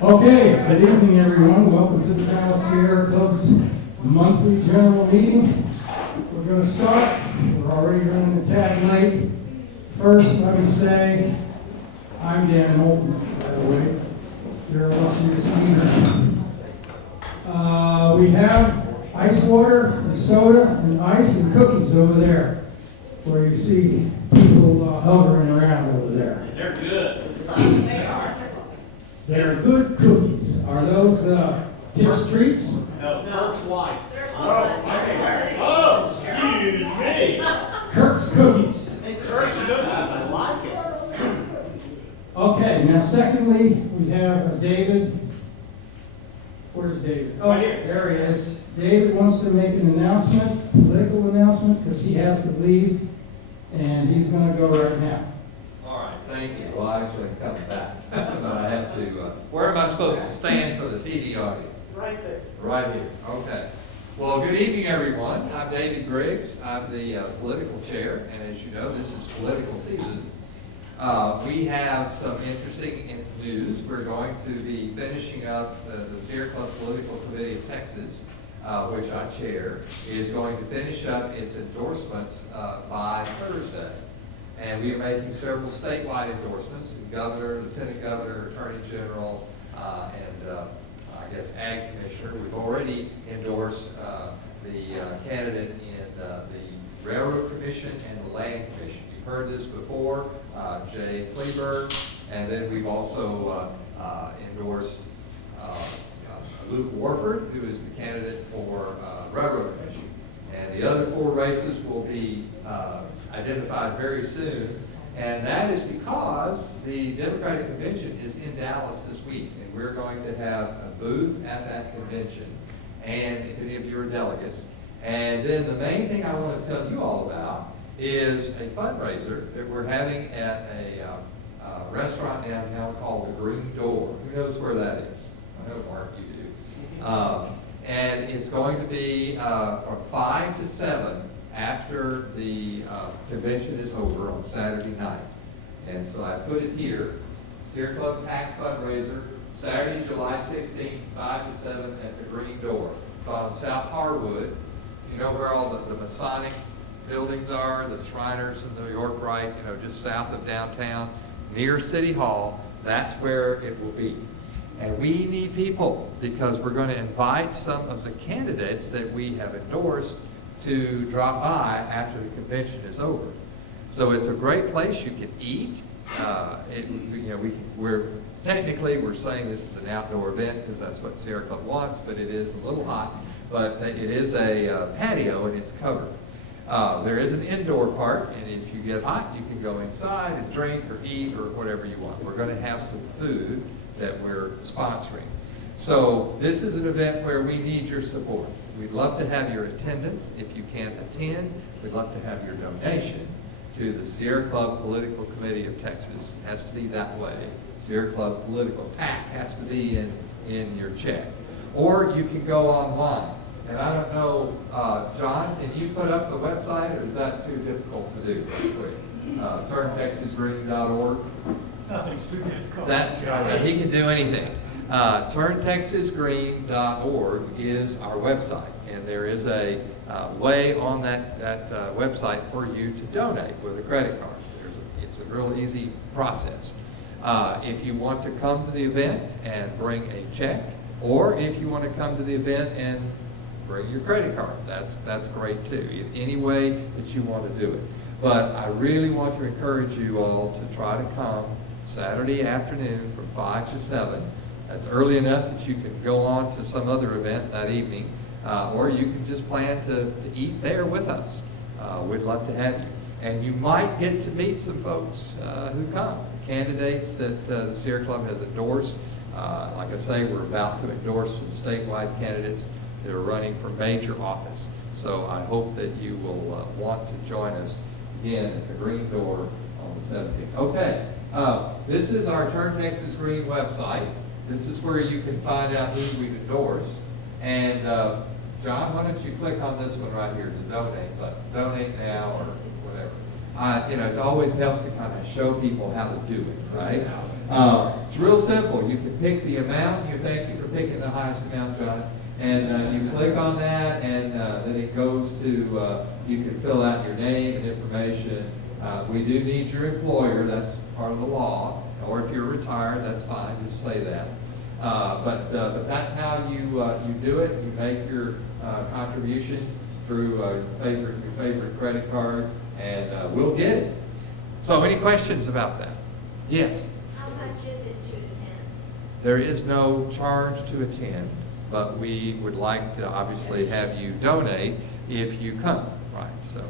Okay, good evening everyone. Welcome to the Dallas Sierra Club's monthly general meeting. We're going to start. We're already running a tad late. First, let me say, I'm Dan Holton, by the way. You're a illustrious leader. We have ice water and soda and ice and cookies over there, where you see people hovering around over there. They're good. They are. They're good cookies. Are those Tips Treats? No, Kirk's wife. Oh, Excuse me. Kirk's Cookies. Kirk's good. I like it. Okay, now secondly, we have David. Where's David? Oh, Right here. there he is. David wants to make an announcement, political announcement, because he has to leave, and he's going to go right now. All right, thank you. Well, actually, I'm coming back, but I have to, where am I supposed to stand for the TV audience? right there. Right here, okay. Well, good evening, everyone. I'm David Griggs. I'm the political chair, and as you know, this is political season. We have some interesting news. We're going to be finishing up the Sierra Club Political Committee of Texas, which I chair, is going to finish up its endorsements by Thursday. And we are making several statewide endorsements: the governor, lieutenant governor, attorney general, and I guess ag commissioner. We've already endorsed the candidate in the railroad commission and the land commission. You've heard this before, Jay Kleberg, and then we've also endorsed Luke Warford, who is the candidate for railroad commission. And the other 4 races will be identified very soon, and that is because the Democratic Convention is in Dallas this week, and we're going to have a booth at that convention, and if any of you are delegates. And then the main thing I want to tell you all about is a fundraiser that we're having at a restaurant downtown called the Green Door. Who knows where that is? I know, Mark, you do. And it's going to be from 5 to 7 after the convention is over on Saturday night. And so I put it here: Sierra Club PAC fundraiser, Saturday, July 16th, 5 to 7 at the Green Door. It's on South Harwood. You know where all the Masonic buildings are, the Shriners in New York, right? You know, just south of downtown, near City Hall. That's where it will be. And we need people, because we're going to invite some of the candidates that we have endorsed to drop by after the convention is over. So it's a great place. You can eat. We're saying this is an outdoor event because that's what Sierra Club wants, but it is a little hot. But it is a patio, and it's covered. There is an indoor part, and if you get hot, you can go inside and drink or eat or whatever you want. We're going to have some food that we're sponsoring. So this is an event where we need your support. We'd love to have your attendance. If you can't attend, we'd love to have your donation to the Sierra Club Political Committee of Texas. It has to be that way. Sierra Club Political PAC has to be in your check. Or you can go online. And I don't know, John, can you put up the website, or is that too difficult to do real quick? TurnTexasGreen.org. Nothing's too difficult. That's right. He can do anything. TurnTexasGreen.org is our website, and there is a way on that website for you to donate with a credit card. It's a real easy process. If you want to come to the event and bring a check, or if you want to come to the event and bring your credit card, that's great too. Any way that you want to do it. But I really want to encourage you all to try to come Saturday afternoon from 5 to 7. That's early enough that you can go on to some other event that evening, or you can just plan to eat there with us. We'd love to have you. And you might get to meet some folks who come, candidates that the Sierra Club has endorsed. Like I say, we're about to endorse some statewide candidates that are running for major office. So I hope that you will want to join us again at the Green Door on the 17th. Okay, This is our Turn Texas Green website. This is where you can find out who we've endorsed. And John, why don't you click on this one right here, the donate button, donate now or whatever. You know, it always helps to kind of show people how to do it, right? It's real simple. You can pick the amount. Thank you for picking the highest amount, John. And you click on that, and then it goes to, you can fill out your name and information. We do need your employer. That's part of the law. Or if you're retired, that's fine. Just say that. But that's how you do it. You make your contribution through your favorite credit card, and we'll get it. So, any questions about that? Yes. How much is it to attend? There is no charge to attend, but we would like to obviously have you donate if you come, right? So,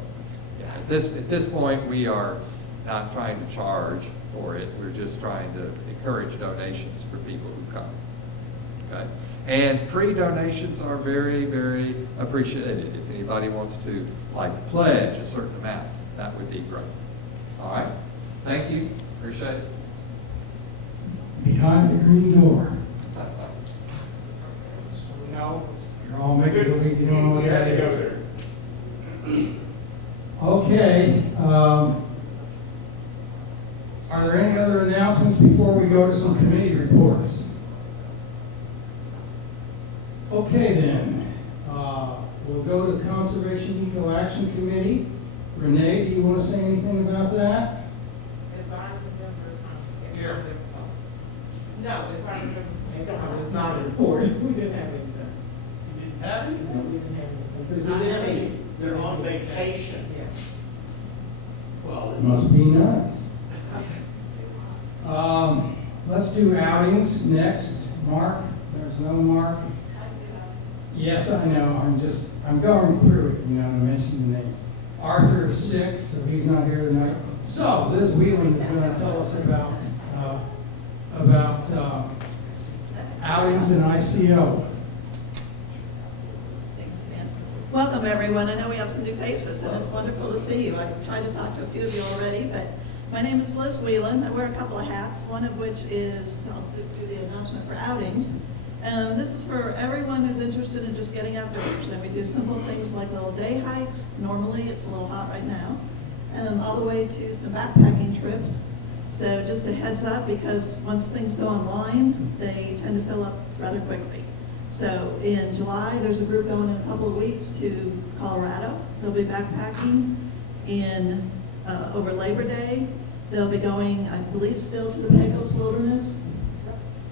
yeah, at this point, we are not trying to charge for it. We're just trying to encourage donations for people who come. Okay? And pre-donations are very, very appreciated. If anybody wants to, like, pledge a certain amount, that would be great. All right? Thank you. Appreciate it. Behind the green door. No. You're all making believe you don't know what You had that to go is. there. Okay. Are there any other announcements before we go to some committee reports? Okay then. We'll go to the Conservation Eco Action Committee. Renee, do you want to say anything about that? As I remember, Here. no, as I remember, it's not a report. We didn't have anything. You didn't have any? No, we didn't have anything. Because we didn't have any. They're on vacation. Yeah. Well, It must be nice. Let's do outings next. Mark, there's no Mark. Yes, I know, I'm going through it, to mention the names. Arthur is sick, so he's not here tonight. So Liz Whelan is going to tell us about outings in ICO. Thanks, Dan. Welcome, everyone. I know we have some new faces, and it's wonderful to see you. I've tried to talk to a few of you already, but my name is Liz Whelan. I wear a couple of hats, one of which is, I'll do the announcement for outings. This is for everyone who's interested in just getting outdoors, and we do simple things like little day hikes. Normally, it's a little hot right now, all the way to some backpacking trips. So just a heads up, because once things go online, they tend to fill up rather quickly. So in July, there's a group going in a couple of weeks to Colorado. They'll be backpacking in over Labor Day. They'll be going, I believe, still to the Pecos Wilderness.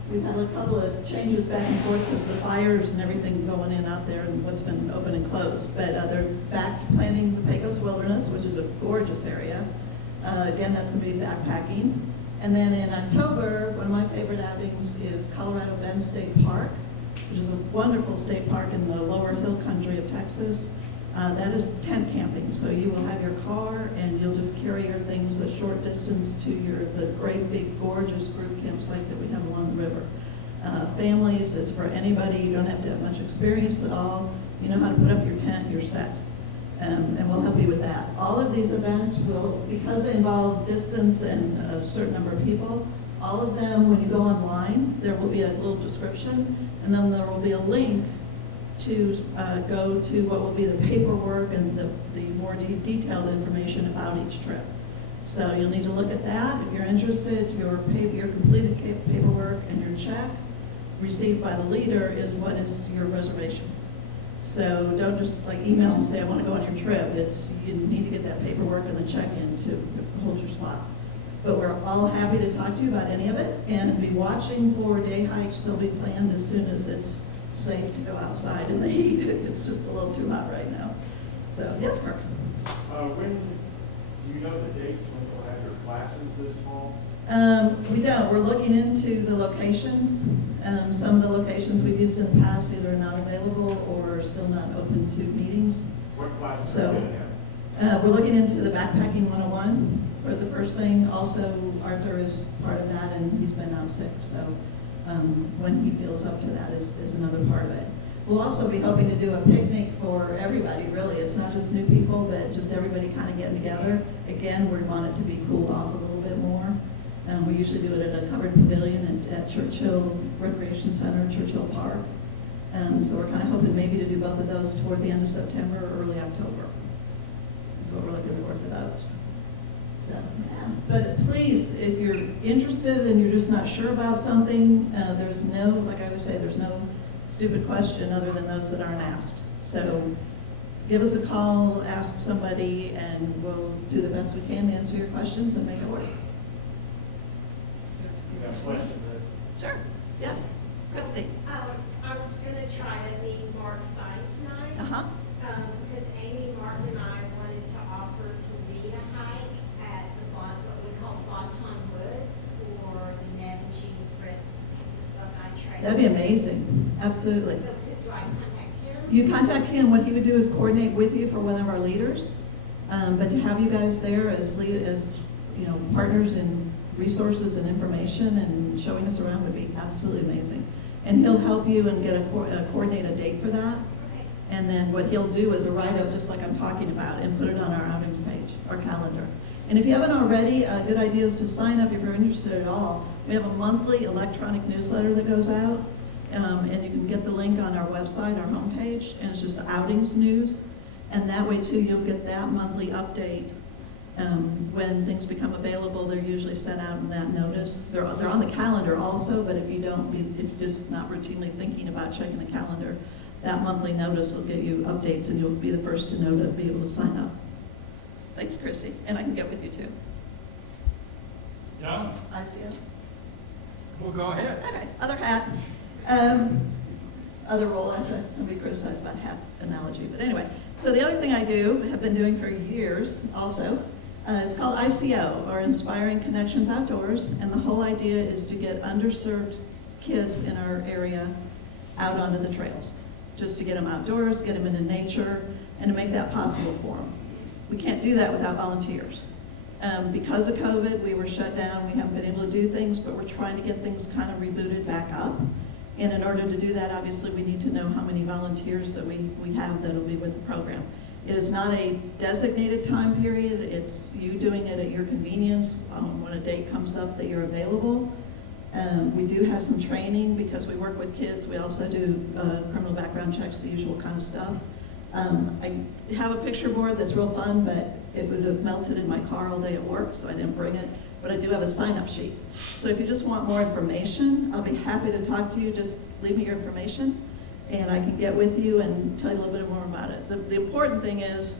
We've had a couple of changes back and forth because of the fires and everything going in out there and what's been open and closed. But they're back to planning the Pecos Wilderness, which is a gorgeous area. Again, that's going to be backpacking. And then in October, one of my favorite outings is Colorado Bend State Park, which is a wonderful state park in the lower hill country of Texas. That is tent camping, so you will have your car and you'll just carry your things a short distance to the great big gorgeous group campsite that we have along the river. Families, it's for anybody. You don't have to have much experience at all. You know how to put up your tent, you're set. And we'll help you with that. All of these events will, because they involve distance and a certain number of people, all of them, when you go online, there will be a little description, and then there will be a link to go to what will be the paperwork and the more detailed information about each trip. So you'll need to look at that. If you're interested, your completed paperwork and your check received by the leader is what is your reservation. So don't just like email and say, I want to go on your trip. You need to get that paperwork and the check in to hold your spot. But we're all happy to talk to you about any of it and be watching for day hikes. They'll be planned as soon as it's safe to go outside in the heat. It's just a little too hot right now. So, yes, Mark. When, do you know the dates when you'll have your classes this fall? We don't. We're looking into the locations. Some of the locations we've used in the past either are not available or still not open to meetings. What classes So, are you going to have? we're looking into the Backpacking 101 for the first thing. Also, Arthur is part of that, and he's been out sick. So when he feels up to that is another part of it. We'll also be hoping to do a picnic for everybody, really. It's not just new people, but just everybody kind of getting together. Again, we want it to be cooled off a little bit more. We usually do it at a covered pavilion at Churchill Recreation Center, Churchill Park. So we're kind of hoping maybe to do both of those toward the end of September or early October. That's what we're looking for those. So, yeah. But please, if you're interested and you're just not sure about something, there's no, like I always say, there's no stupid question other than those that aren't asked. So give us a call, ask somebody, and we'll do the best we can to answer your questions and make it work. You got a question, Liz? Sure. Yes, Christy. I was gonna try to meet Mark Stein tonight. Uh-huh. Because Amy, Mark, and I wanted to offer to lead a hike at what we call Bonton Woods, or the Ned and Jean Fritz Texas Buckeye Trail. That'd be amazing. Absolutely. So do I contact him? You contact him. What he would do is coordinate with you for one of our leaders. But to have you guys there as partners in resources and information and showing us around would be absolutely amazing. And he'll help you and coordinate a date for that. Okay. And then what he'll do is a write-up, just like I'm talking about, and put it on our outings page, our calendar. And if you haven't already, a good idea is to sign up if you're interested at all. We have a monthly electronic newsletter that goes out, and you can get the link on our website, our homepage, and it's just outings news. And that way too, you'll get that monthly update. When things become available, they're usually sent out in that notice. They're on the calendar also, but if you're just not routinely thinking about checking the calendar, that monthly notice will get you updates and you'll be the first to know to be able to sign up. Thanks, Chrissy. And I can get with you too. Done? I see it. Well, go ahead. Okay, other hat. Other role, I said somebody criticized about hat analogy, but anyway. So the other thing I have been doing for years also, it's called ICO, or Inspiring Connections Outdoors, and the whole idea is to get underserved kids in our area out onto the trails, just to get them outdoors, get them into nature, and to make that possible for them. We can't do that without volunteers. Because of COVID, we were shut down, we haven't been able to do things, but we're trying to get things kind of rebooted back up. And in order to do that, obviously, we need to know how many volunteers that we have that will be with the program. It is not a designated time period. It's you doing it at your convenience when a date comes up that you're available. We do have some training because we work with kids. We also do criminal background checks, the usual kind of stuff. I have a picture board that's real fun, but it would have melted in my car all day at work, so I didn't bring it. But I do have a sign-up sheet. So if you just want more information, I'll be happy to talk to you. Just leave me your information, and I can get with you and tell you a little bit more about it. The important thing is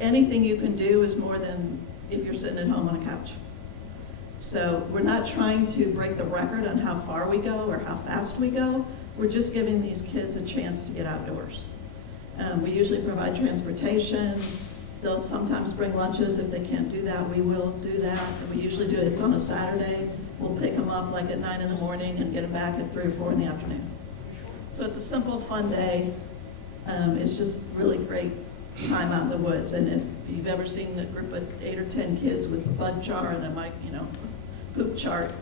anything you can do is more than if you're sitting at home on a couch. So we're not trying to break the record on how far we go or how fast we go. We're just giving these kids a chance to get outdoors. We usually provide transportation. They'll sometimes bring lunches. If they can't do that, we will do that. And we usually do it, it's on a Saturday. We'll pick them up like at 9 in the morning and get them back at 3 or 4 in the afternoon. So it's a simple, fun day. It's just really great time out in the woods. And if you've ever seen a group of 8 or 10 kids with a bud jar and a poop chart,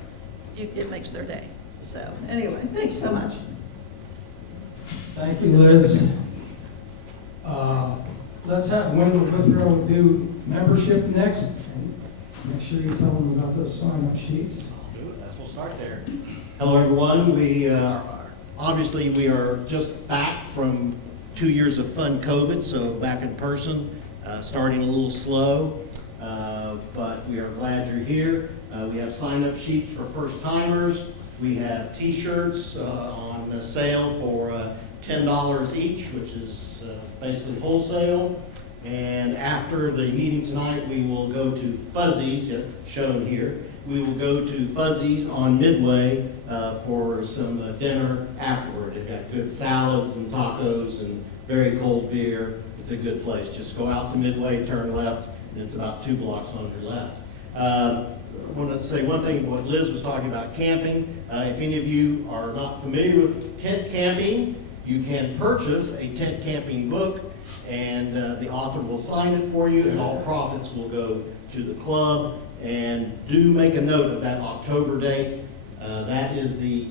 it makes their day. So anyway, thanks so much. Thank you, Liz. Let's have Wendell Withrow do membership next. And make sure you tell them about those sign-up sheets. I'll do it. We'll start there. Hello, everyone. We obviously we are just back from 2 years of fun COVID, so back in person, starting a little slow, but we are glad you're here. We have sign-up sheets for first-timers. We have T-shirts on sale for $10 each, which is basically wholesale. And after the meeting tonight, we will go to Fuzzies, shown here. We will go to Fuzzies on Midway for some dinner afterward. They've got good salads and tacos and very cold beer. It's a good place. Just go out to Midway, turn left, and it's about 2 blocks on your left. I want to say one thing, what Liz was talking about camping. If any of you are not familiar with tent camping, you can purchase a tent camping book, and the author will sign it for you, and all profits will go to the club. And do make a note of that October date. That is the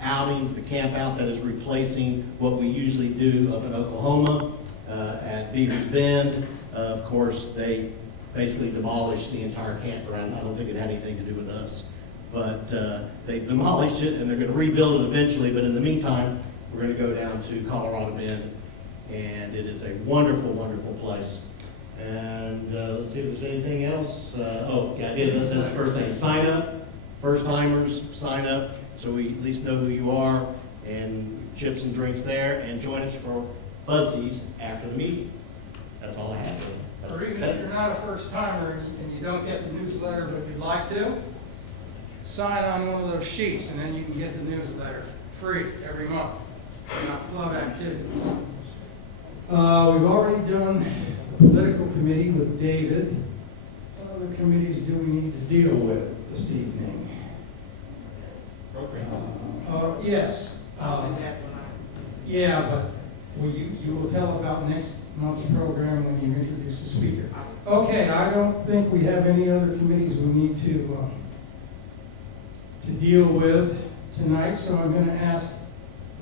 outings, the camp out that is replacing what we usually do up in Oklahoma at Beaver's Bend. Of course, they basically demolished the entire campground. I don't think it had anything to do with us, but they demolished it and they're going to rebuild it eventually. But in the meantime, we're going to go down to Colorado Bend, and it is a wonderful, wonderful place. And let's see if there's anything else. Oh, yeah, I did. That's the first thing. Sign up. First timers, sign up so we at least know who you are, and chips and drinks there, and join us for fuzzies after the meeting. That's all I have. Or even if you're not a first timer and you don't get the newsletter, but you'd like to, sign on one of those sheets and then you can get the newsletter free every month. Not club activities. We've already done the political committee with David. What other committees do we need to deal with this evening? Yes. Yeah, but you will tell about next month's program when you introduce the speaker. Okay, I don't think we have any other committees we need to deal with tonight, so I'm going to ask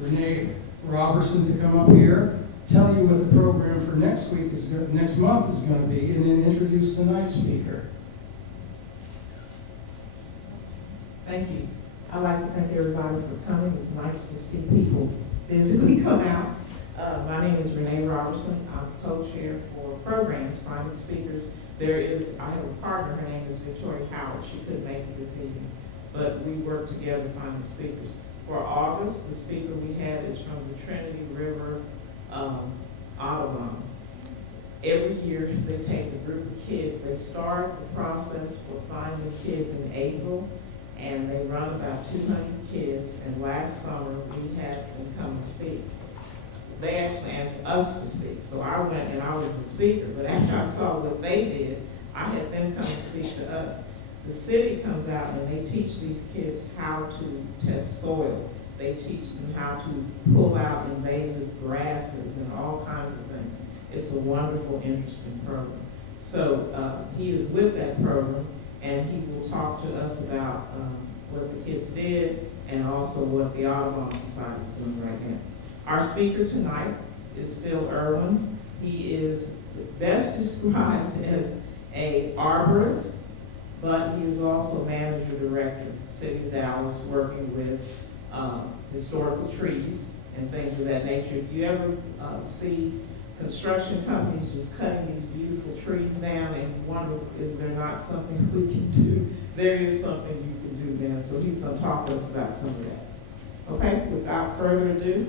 Renee Robertson to come up here, tell you what the program for next month is going to be, and then introduce tonight's speaker. Thank you. I'd like to thank everybody for coming. It's nice to see people physically come out. My name is Renee Robertson. I'm co-chair for programs, finding speakers. I have a partner, her name is Victoria Howard. She couldn't make it this evening, but we work together finding speakers. For August, the speaker we had is from the Trinity River Audubon. Every year they take a group of kids. They start the process for finding kids in April, and they run about 200 kids, and last summer we had them come and speak. They actually asked us to speak, so I went and I was the speaker, but after I saw what they did, I had them come and speak to us. The city comes out and they teach these kids how to test soil. They teach them how to pull out invasive grasses and all kinds of things. It's a wonderful, interesting program. So he is with that program, and he will talk to us about what the kids did and also what the Audubon Society is doing right now. Our speaker tonight is Phil Erwin. He is best described as an arborist, but he is also manager director, City of Dallas, working with historical trees and things of that nature. If you ever see construction companies just cutting these beautiful trees down and you wonder, is there not something we can do? There is something you can do then. So he's going to talk to us about some of that. Okay, without further ado.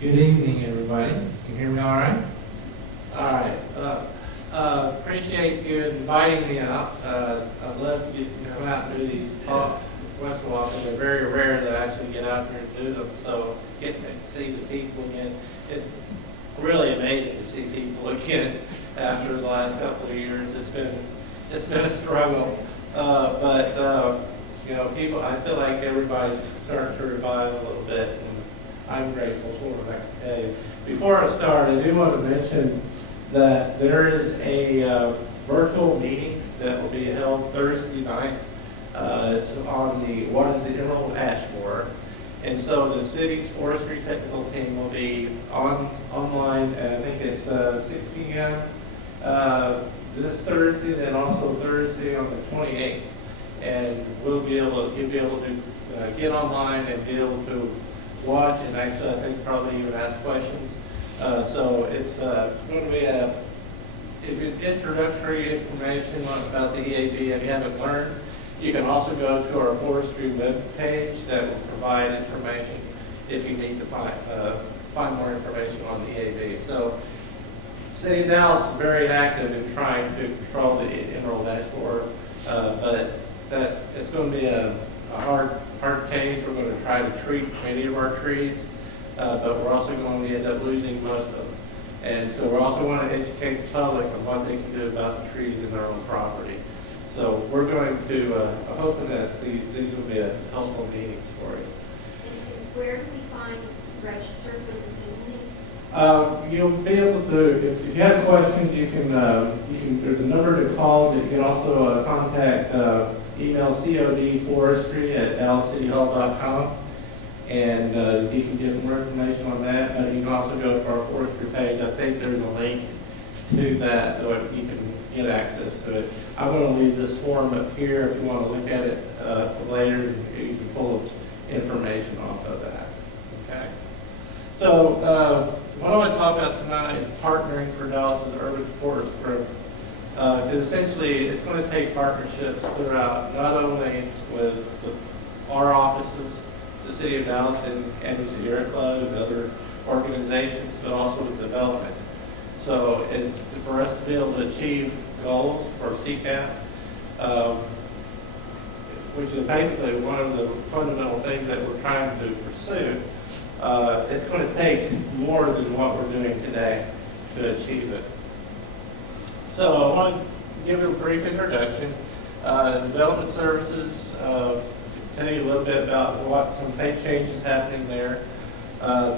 Good evening, everybody. Can you hear me all right? All right. Appreciate you inviting me out. I'd love to come out and do these talks once in a while, because they're very rare that I actually get out here and do them. So getting to see the people again, it's really amazing to see people again after the last couple of years. It's been a struggle, but you know, people. I feel like everybody's starting to revive a little bit. I'm grateful for it, I can tell you. Before I start, I do want to mention that there is a virtual meeting that will be held Thursday night. It's on the What is the Emerald Ash Borer? And so the city's forestry technical team will be online, and I think it's 6 p.m. This Thursday, then also Thursday on the 28th. And you'll be able to get online and be able to watch, and actually I think probably even ask questions. So it's going to be if it's introductory information about the EAB and you haven't learned, you can also go to our forestry web page that will provide information if you need to find more information on the EAB. So City of Dallas is very active in trying to control the emerald ash borer, but it's going to be a hard case. We're going to try to treat many of our trees, but we're also going to end up losing most of them. And so we also want to educate the public on what they can do about the trees in their own property. So we're going to, I'm hoping that these will be helpful meetings for you. And where do we find register for this evening? You'll be able to, if you have questions, you can, there's a number to call. You can also contact, email codforestry@dallascityhall.com, and you can get more information on that. You can also go to our forestry page. I think there's a link to that, so you can get access to it. I'm going to leave this form up here if you want to look at it later. You can pull information off of that. Okay. So what I want to talk about tonight is partnering for Dallas's urban forest program. Because essentially, it's going to take partnerships throughout, not only with our offices, the City of Dallas and the Sierra Club and other organizations, but also with development. So it's for us to be able to achieve goals for CCAP, which is basically one of the fundamental things that we're trying to pursue. It's going to take more than what we're doing today to achieve it. So I want to give you a brief introduction. Development services, tell you a little bit about what some changes happening there,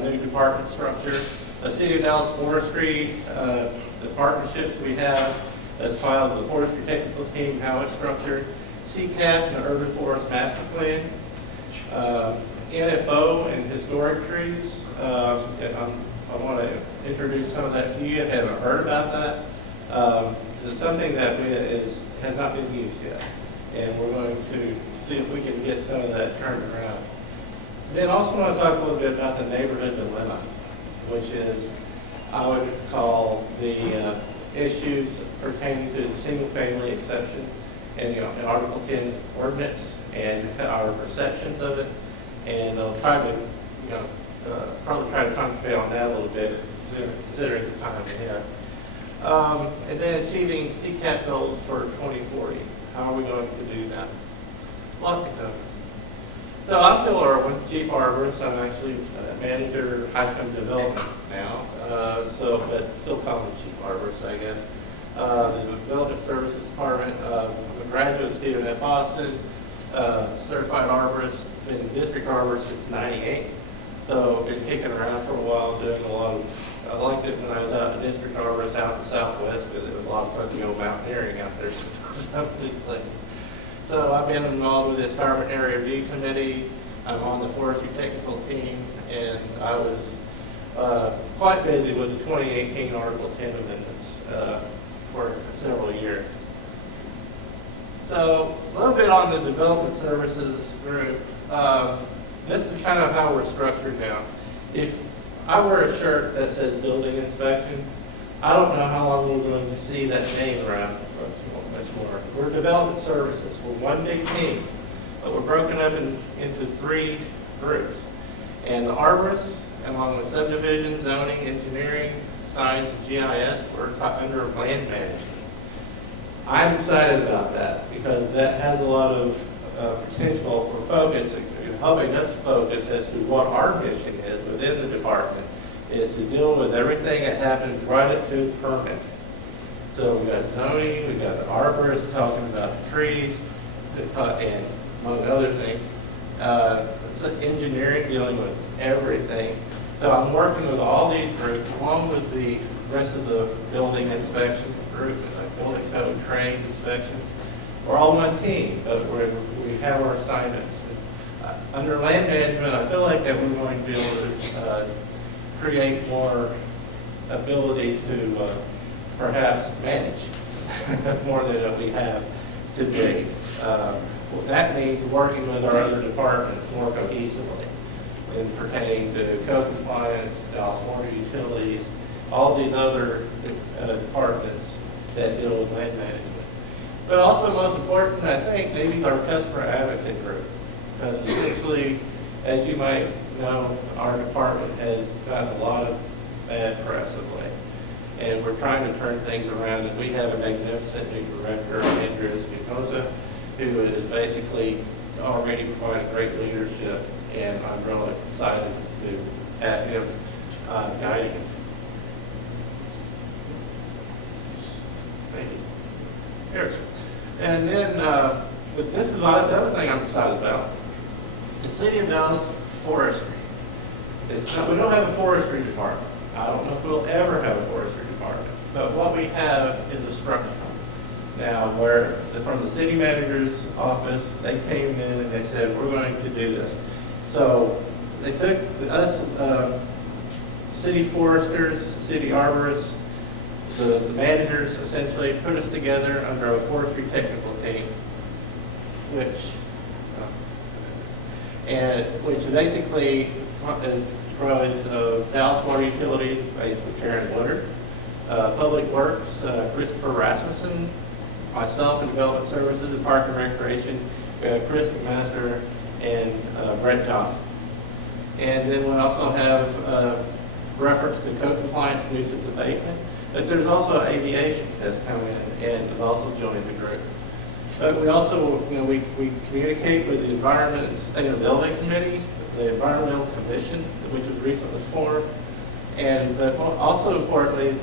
new department structure. The City of Dallas Forestry, the partnerships we have as filed the Forestry Technical Team, how it's structured, CCAP, the Urban Forest Master Plan, NFO and historic trees. And I want to introduce some of that to you. I haven't heard about that. It's something that has not been used yet, and we're going to see if we can get some of that turned around. Then also want to talk a little bit about the neighborhood dilemma, which is, I would call the issues pertaining to the single-family exception and in Article 10 ordinance and our perceptions of it, and I'll try to, probably try to concentrate on that a little bit, considering the time we have. And then achieving CCAP goals for 2040. How are we going to do that? A lot to cover. So I'm Bill Erwin, Chief Arborist. I'm actually Manager Development now, but still call me Chief Arborist, I guess. The Development Services Department, I'm a graduate student at Austin, certified arborist, been district arborist since '98. So been kicking around for a while, doing a lot of, I liked it when I was out in district arborist out in the Southwest because it was a lot of fun to go mountaineering out there. Some good places. So I've been involved with the Escarpment Area Review Committee. I'm on the Forestry Technical Team, and I was quite busy with the 2018 Article 10 amendments for several years. So a little bit on the Development Services group. This is kind of how we're structured now. If I wear a shirt that says building inspection, I don't know how long we're going to see that name around much more. We're development services. We're one big team, but we're broken up into three groups. And the arborists, along with subdivision, zoning, engineering, science, and GIS, we're under land management. I'm excited about that because that has a lot of potential for focus, helping us focus as to what our mission is within the department, is to deal with everything that happens right up to the permit. So we've got zoning, we've got the arborist talking about the trees, and among other things. Engineering, dealing with everything. So I'm working with all these groups, along with the rest of the building inspection group, and building code trade inspections. We're all one team, but we have our assignments. Under land management, I feel like that we're going to be able to create more ability to perhaps manage more than we have today. That means working with our other departments more cohesively in pertaining to code compliance, Dallas water utilities, all these other departments that deal with land management. But also most important, I think, maybe our customer advocate group. Because essentially, as you might know, our department has gotten a lot of bad press of late. And we're trying to turn things around, and we have a magnificent new director, Andreas Mucosa, who is basically already providing great leadership, and I'm really excited to have him guiding us. Thank you. Here. And then, this is the other thing I'm excited about. The City of Dallas Forestry. We don't have a forestry department. I don't know if we'll ever have a forestry department, but what we have is a structure. Now, from the city manager's office, they came in and they said, we're going to do this. So they took us, city foresters, city arborists, the managers essentially put us together under a forestry technical team, which basically provides Dallas Water Utility, basically Karen Woodard, Public Works, Christopher Rasmussen, myself in Development Services and Park and Recreation, Chris McMaster, and Brett Johnson. And then we also have reference to code compliance, nuisance abatement, but there's also aviation that's come in and has also joined the group. But we also, we communicate with the Environment and Sustainability Committee, the Environmental Commission, which was recently formed, but also importantly,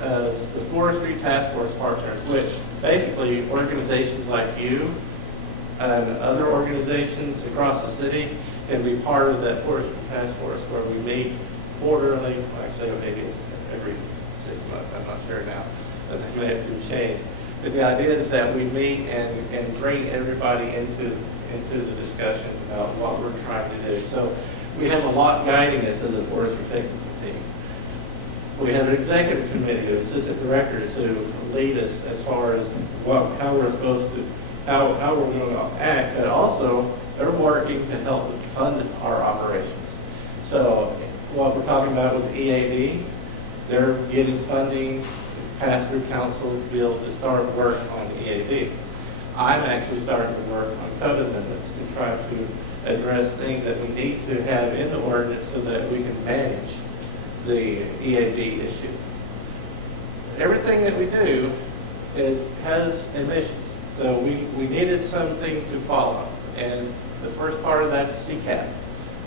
the Forestry Task Force Partners, which basically organizations like you and other organizations across the city can be part of that Forestry Task Force where we meet quarterly, actually maybe it's every 6 months, I'm not sure now, but they may have to change. But the idea is that we meet and bring everybody into the discussion about what we're trying to do. So we have a lot guiding us as a forestry technical team. We have an executive committee of assistant directors who lead us as far as how we're supposed to, how we're going to act, but also they're working to help fund our operations. So what we're talking about with EAD, they're getting funding passed through council to be able to start work on EAD. I'm actually starting to work on code amendments to try to address things that we need to have in the ordinance so that we can manage the EAD issue. Everything that we do has emissions, so we needed something to follow, and the first part of that is CCAP,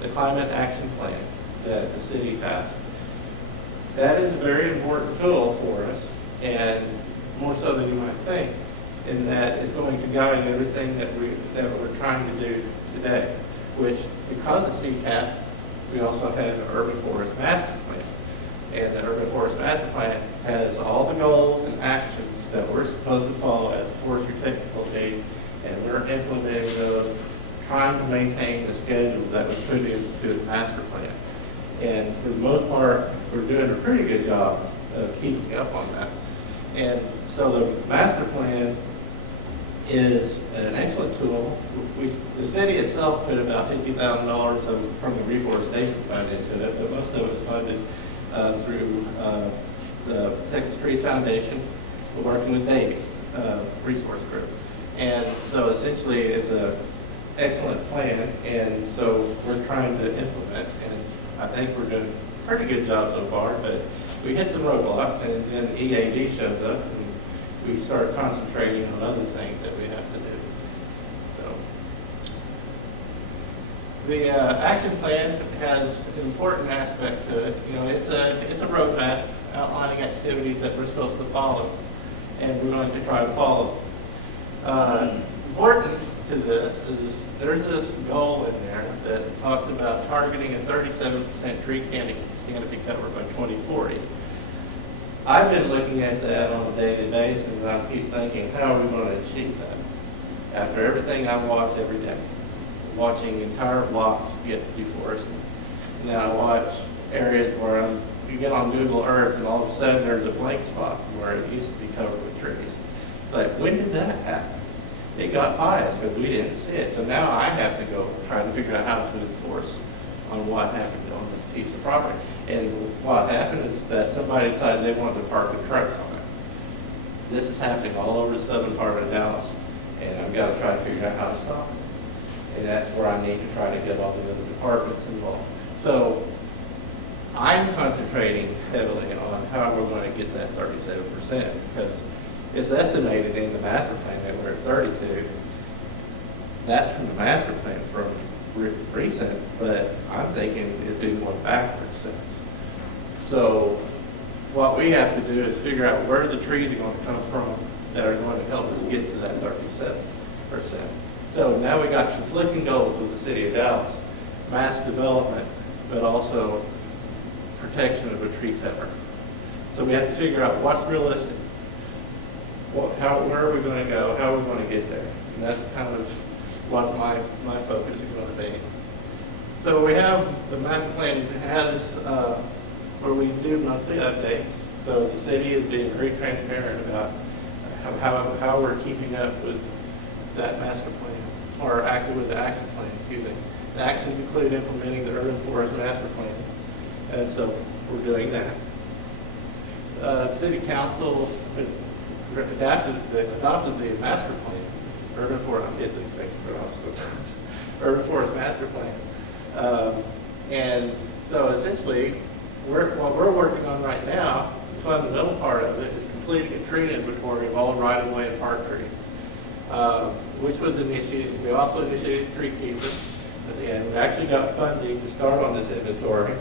the Climate Action Plan that the city passed. That is a very important tool for us, and more so than you might think, in that it's going to guide everything that we're trying to do today, which because of CCAP, we also have an urban forest master plan. And the urban forest master plan has all the goals and actions that we're supposed to follow as a forestry technical team, and we're implementing those, trying to maintain the schedule that was put into the master plan. And for the most part, we're doing a pretty good job of keeping up on that. And so the master plan is an excellent tool. The city itself put about $50,000 from the reforestation fund into it, but most of it was funded through the Texas Trees Foundation, working with Davey Resource Group. And so essentially it's an excellent plan, and so we're trying to implement, and I think we're doing a pretty good job so far, but we hit some roadblocks, and then EAD shows up, and we start concentrating on other things that we have to do. So the action plan has an important aspect to it. It's a roadmap outlining activities that we're supposed to follow, and we're going to try to follow. Important to this is there's this goal in there that talks about targeting a 37% tree canopy cover by 2040. I've been looking at that on a daily basis, and I keep thinking, how are we going to achieve that? After everything I watch every day, watching entire blocks get deforested. Now I watch areas where you get on Google Earth and all of a sudden there's a blank spot where it used to be covered with trees. It's like, when did that happen? It got by us, but we didn't see it. So now I have to go try to figure out how to enforce on what happened on this piece of property. And what happened is that somebody decided they wanted to park the trucks on it. This is happening all over the southern part of Dallas, and I've got to try to figure out how to stop it. And that's where I need to try to get all the other departments involved. So I'm concentrating heavily on how we're going to get that 37%, because it's estimated in the master plan that we're at 32. That's from the master plan from recent, but I'm thinking it's been going backwards since. So what we have to do is figure out where the trees are going to come from that are going to help us get to that 37%. So now we got conflicting goals with the city of Dallas, mass development, but also protection of a tree cover. So we have to figure out what's realistic. Where are we going to go? How are we going to get there? And that's kind of what my focus is going to be. So we have the master plan has where we do monthly updates. So the city is being very transparent about how we're keeping up with that master plan, or actually with the action plan, excuse me. The actions include implementing the urban forest master plan, and so we're doing that. City council adopted the master plan, urban forest. I'm getting these things crossed. Urban forest master plan, and so essentially, what we're working on right now, the fundamental part of it is completing a tree inventory of all right-of-way and park trees, which was initiated. We also initiated tree keeper at the end. We actually got funding to start on this inventory.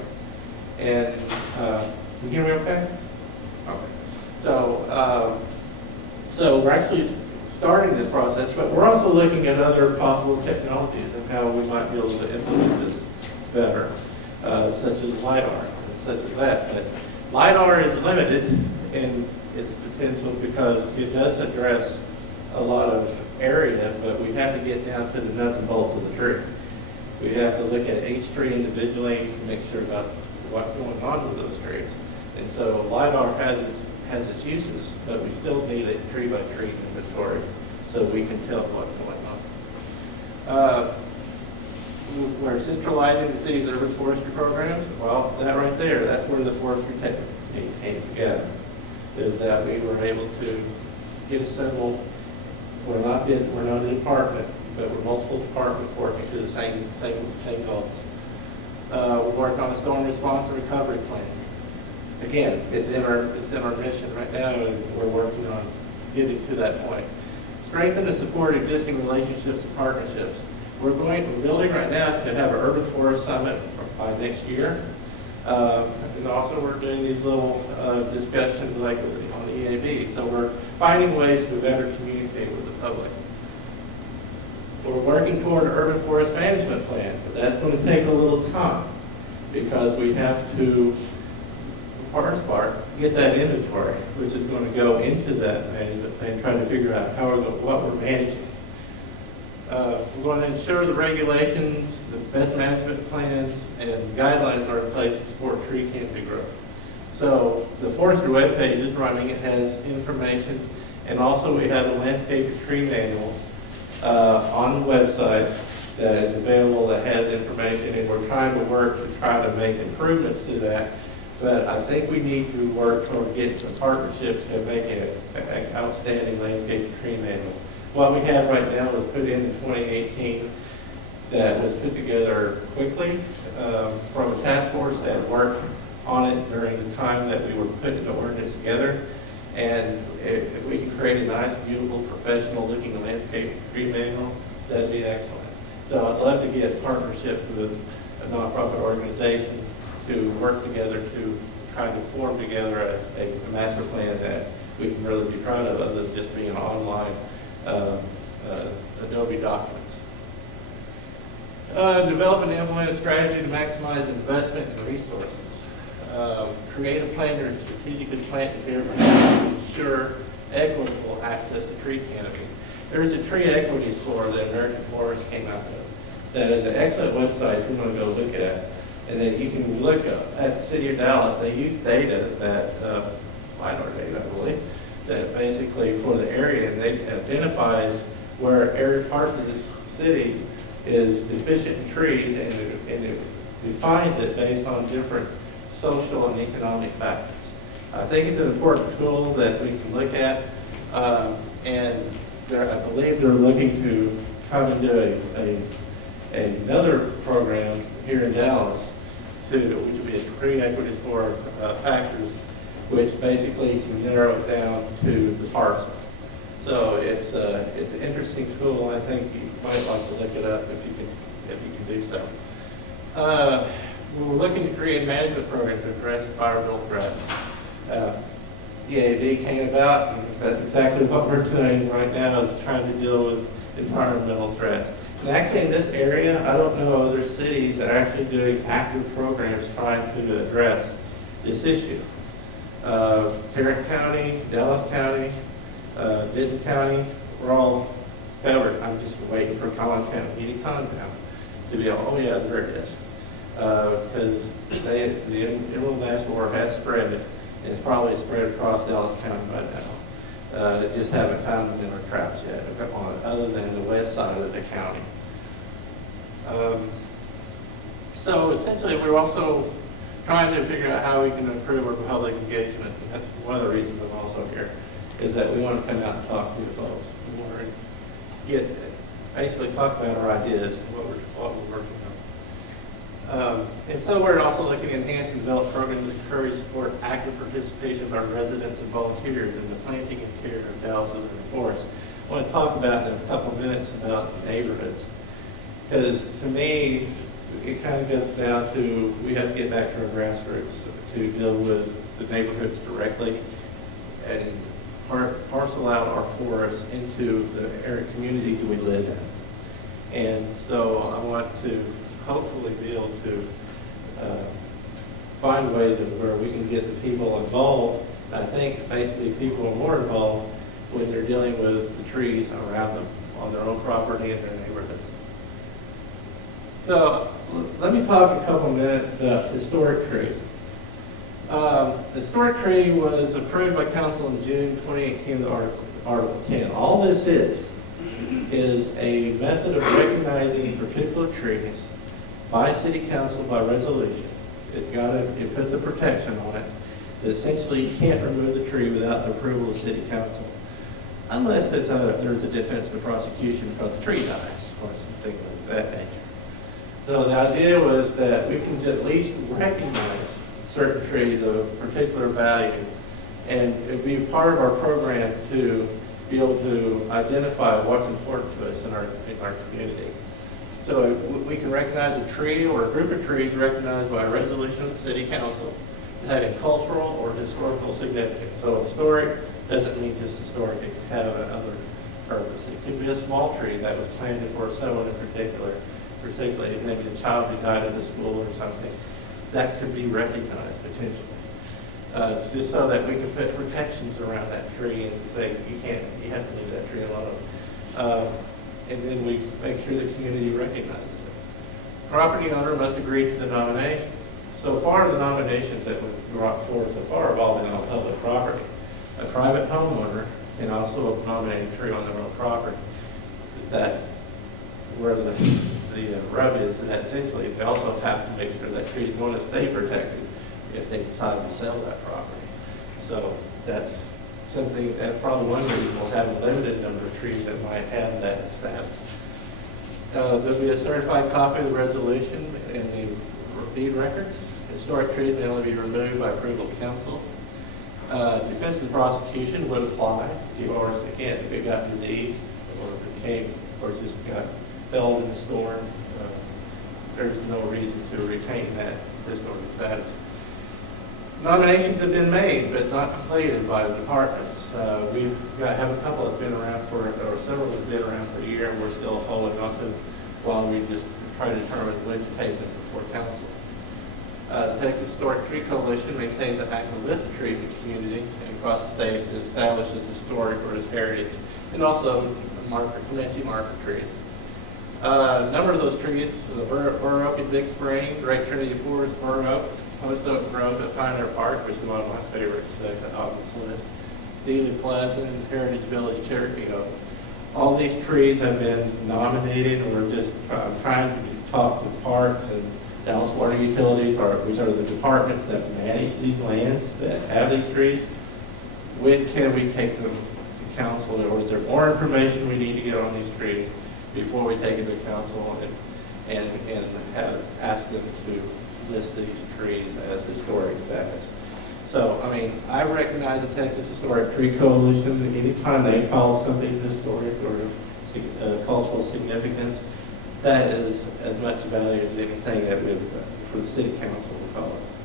And you hear me okay? Okay. So we're actually starting this process, but we're also looking at other possible technologies and how we might be able to implement this better, such as LiDAR and such as that. But LiDAR is limited in its potential because it does address a lot of area, but we have to get down to the nuts and bolts of the tree. We have to look at each tree individually to make sure about what's going on with those trees. And so LiDAR has its uses, but we still need a tree-by-tree inventory so we can tell what's going on. We're centralizing the city's urban forestry programs. Well, that right there, that's where the forestry technique came together, is that we were able to get assembled. We're not a department, but we're multiple departments working to the same goals. We worked on a storm response and recovery plan. Again, it's in our mission right now, and we're working on getting to that point. Strengthen and support existing relationships and partnerships. We're building right now to have an urban forest summit by next year. And also we're doing these little discussions like on the EAB. So we're finding ways to better communicate with the public. We're working toward an urban forest management plan, but that's going to take a little time because we have to, for the most part, get that inventory, which is going to go into that management plan, trying to figure out what we're managing. We're going to ensure the regulations, the best management plans, and guidelines are in place to support tree canopy growth. So the Forestry webpage is running. It has information, and also we have a landscape tree manual on the website that is available that has information, and we're trying to work to try to make improvements to that. But I think we need to work toward getting some partnerships to make an outstanding landscape tree manual. What we have right now was put in 2018 that was put together quickly from a task force that worked on it during the time that we were putting the ordinance together. And if we can create a nice, beautiful, professional-looking landscape tree manual, that'd be excellent. So I'd love to get partnership with a nonprofit organization to work together to try to form together a master plan that we can really be proud of, other than just being online Adobe documents. Develop and implement a strategy to maximize investment and resources. Create a plan or strategically plant and care to ensure equitable access to tree canopy. There's a tree equity score that American Forest came out with that is an excellent website we're going to go look at. And then you can look at the city of Dallas. They use data that, LiDAR data, I believe, that basically for the area, and they identifies where area parts of the city is deficient in trees, and it defines it based on different social and economic factors. I think it's an important tool that we can look at, and I believe they're looking to come and do another program here in Dallas, which would be a tree equity score factors, which basically can narrow it down to the parcel. So it's an interesting tool. I think you might like to look it up if you can do so. We're looking to create a management program to address environmental threats. EAD came about, and that's exactly what we're doing right now, is trying to deal with environmental threats. And actually in this area, I don't know other cities that are actually doing active programs trying to address this issue. Tarrant County, Dallas County, Denton County, we're all covered. I'm just waiting for Collin County, Edie Conn now to be able, oh yeah, there it is. Because the emerald ash borer has spread it, and it's probably spread across Dallas County by now. Just haven't found them in our traps yet, other than the west side of the county. So essentially, we're also trying to figure out how we can improve our public engagement. And that's one of the reasons I'm also here, is that we want to come out and talk to the folks. We want to basically talk about our ideas and what we're working on. And so we're also looking to enhance and develop programs that encourage support active participation of our residents and volunteers in the planting and care of Dallas Urban Forest. I want to talk about in a couple of minutes about neighborhoods. Because to me, it kind of goes down to, we have to get back to our grassroots to deal with the neighborhoods directly and parcel out our forests into the area communities that we live in. And so I want to hopefully be able to find ways of where we can get the people involved. I think basically people are more involved when they're dealing with the trees around them on their own property and their neighborhoods. So let me talk a couple minutes about historic trees. The historic tree was approved by council in June 2018, Article 10. All this is a method of recognizing particular trees by city council by resolution. It puts a protection on it. Essentially, you can't remove the tree without the approval of city council, unless there's a defense to prosecution because the tree dies or something of that nature. So the idea was that we can at least recognize certain trees of particular value, and it'd be part of our program to be able to identify what's important to us in our community. So we can recognize a tree or a group of trees recognized by a resolution of the city council having cultural or historical significance. So historic doesn't mean just historic, it can have another purpose. It could be a small tree that was planted for someone in particular, particularly maybe a child who died at the school or something. That could be recognized potentially. It's just so that we can put protections around that tree and say, you have to leave that tree alone. And then we make sure the community recognizes it. Property owner must agree to the nomination. So far, the nominations that we've brought forward so far have all been on public property. A private homeowner can also nominate a tree on their own property. That's where the rub is, and that essentially they also have to make sure that tree is going to stay protected if they decide to sell that property. So that's something, that's probably one reason we'll have a limited number of trees that might have that status. There'll be a certified copy of the resolution in the deed records. Historic trees may only be removed by approval of council. Defense and prosecution would apply if it got diseased or just got felled in a storm. There's no reason to retain that historic status. Nominations have been made, but not completed by the departments. We have a couple that's been around or several that's been around for a year, and we're still holding on to while we just try to determine when to take them before council. The Texas Historic Tree Coalition maintains an active list of trees in the community and across the state that establishes historic or as heritage, and also Comanche marker trees. A number of those trees, the Bur Oak in Big Spring, Great Trinity Forest, Bur Oak, Post Oak Grove at Pioneer Park, which is one of my favorites on this list, Dealey Plaza and Heritage Village, Cherokee Oak. All these trees have been nominated, and we're just trying to talk to parks and Dallas Water Utilities, which are the departments that manage these lands that have these trees. When can we take them to council, or is there more information we need to get on these trees before we take it to council and ask them to list these trees as historic status? So, I mean, I recognize the Texas Historic Tree Coalition. Anytime they call something historic or of cultural significance, that is as much value as anything that for the city council would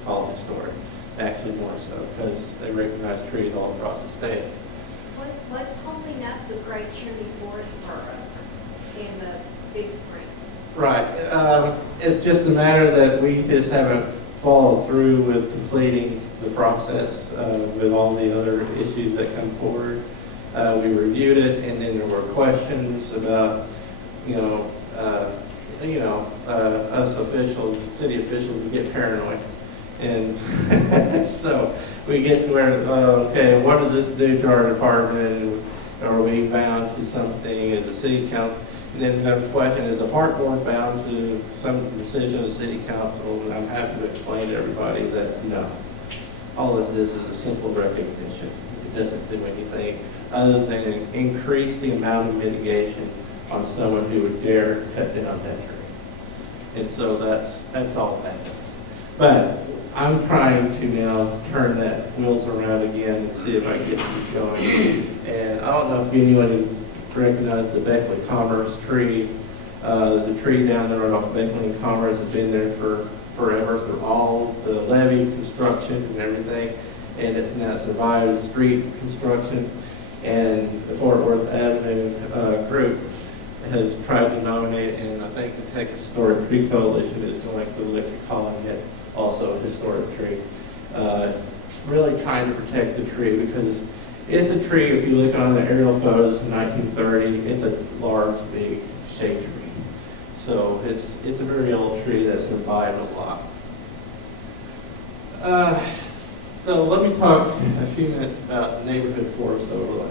call it historic. Actually more so, because they recognize trees all across the state. What's holding up the Great Trinity Forest Borough in the Big Springs? Right. It's just a matter that we just haven't followed through with completing the process with all the other issues that come forward. We reviewed it, and then there were questions about, us officials, city officials, we get paranoid. And so we get to where, okay, what does this do to our department? Are we bound to something as a city council? And then the question, is the park board bound to some decision of the city council? And I'm happy to explain to everybody that no. All of this is a simple recognition. It doesn't do anything other than increase the amount of mitigation on someone who would dare cut down that tree. And so that's all that is. But I'm trying to now turn that wheels around again and see if I can get things going. And I don't know if anyone recognized the Beckley Commerce tree. There's a tree down there off Beckley Commerce that's been there for forever through all the levee construction and everything. And it's now survived street construction. And the Fort Worth Avenue group has tried to nominate, and I think the Texas Historic Tree Coalition is going to look at calling it also a historic tree. Really trying to protect the tree because it's a tree, if you look on the aerial photos in 1930, it's a large, big shade tree. So it's a very old tree that survived a lot. So let me talk a few minutes about neighborhood forest overlay.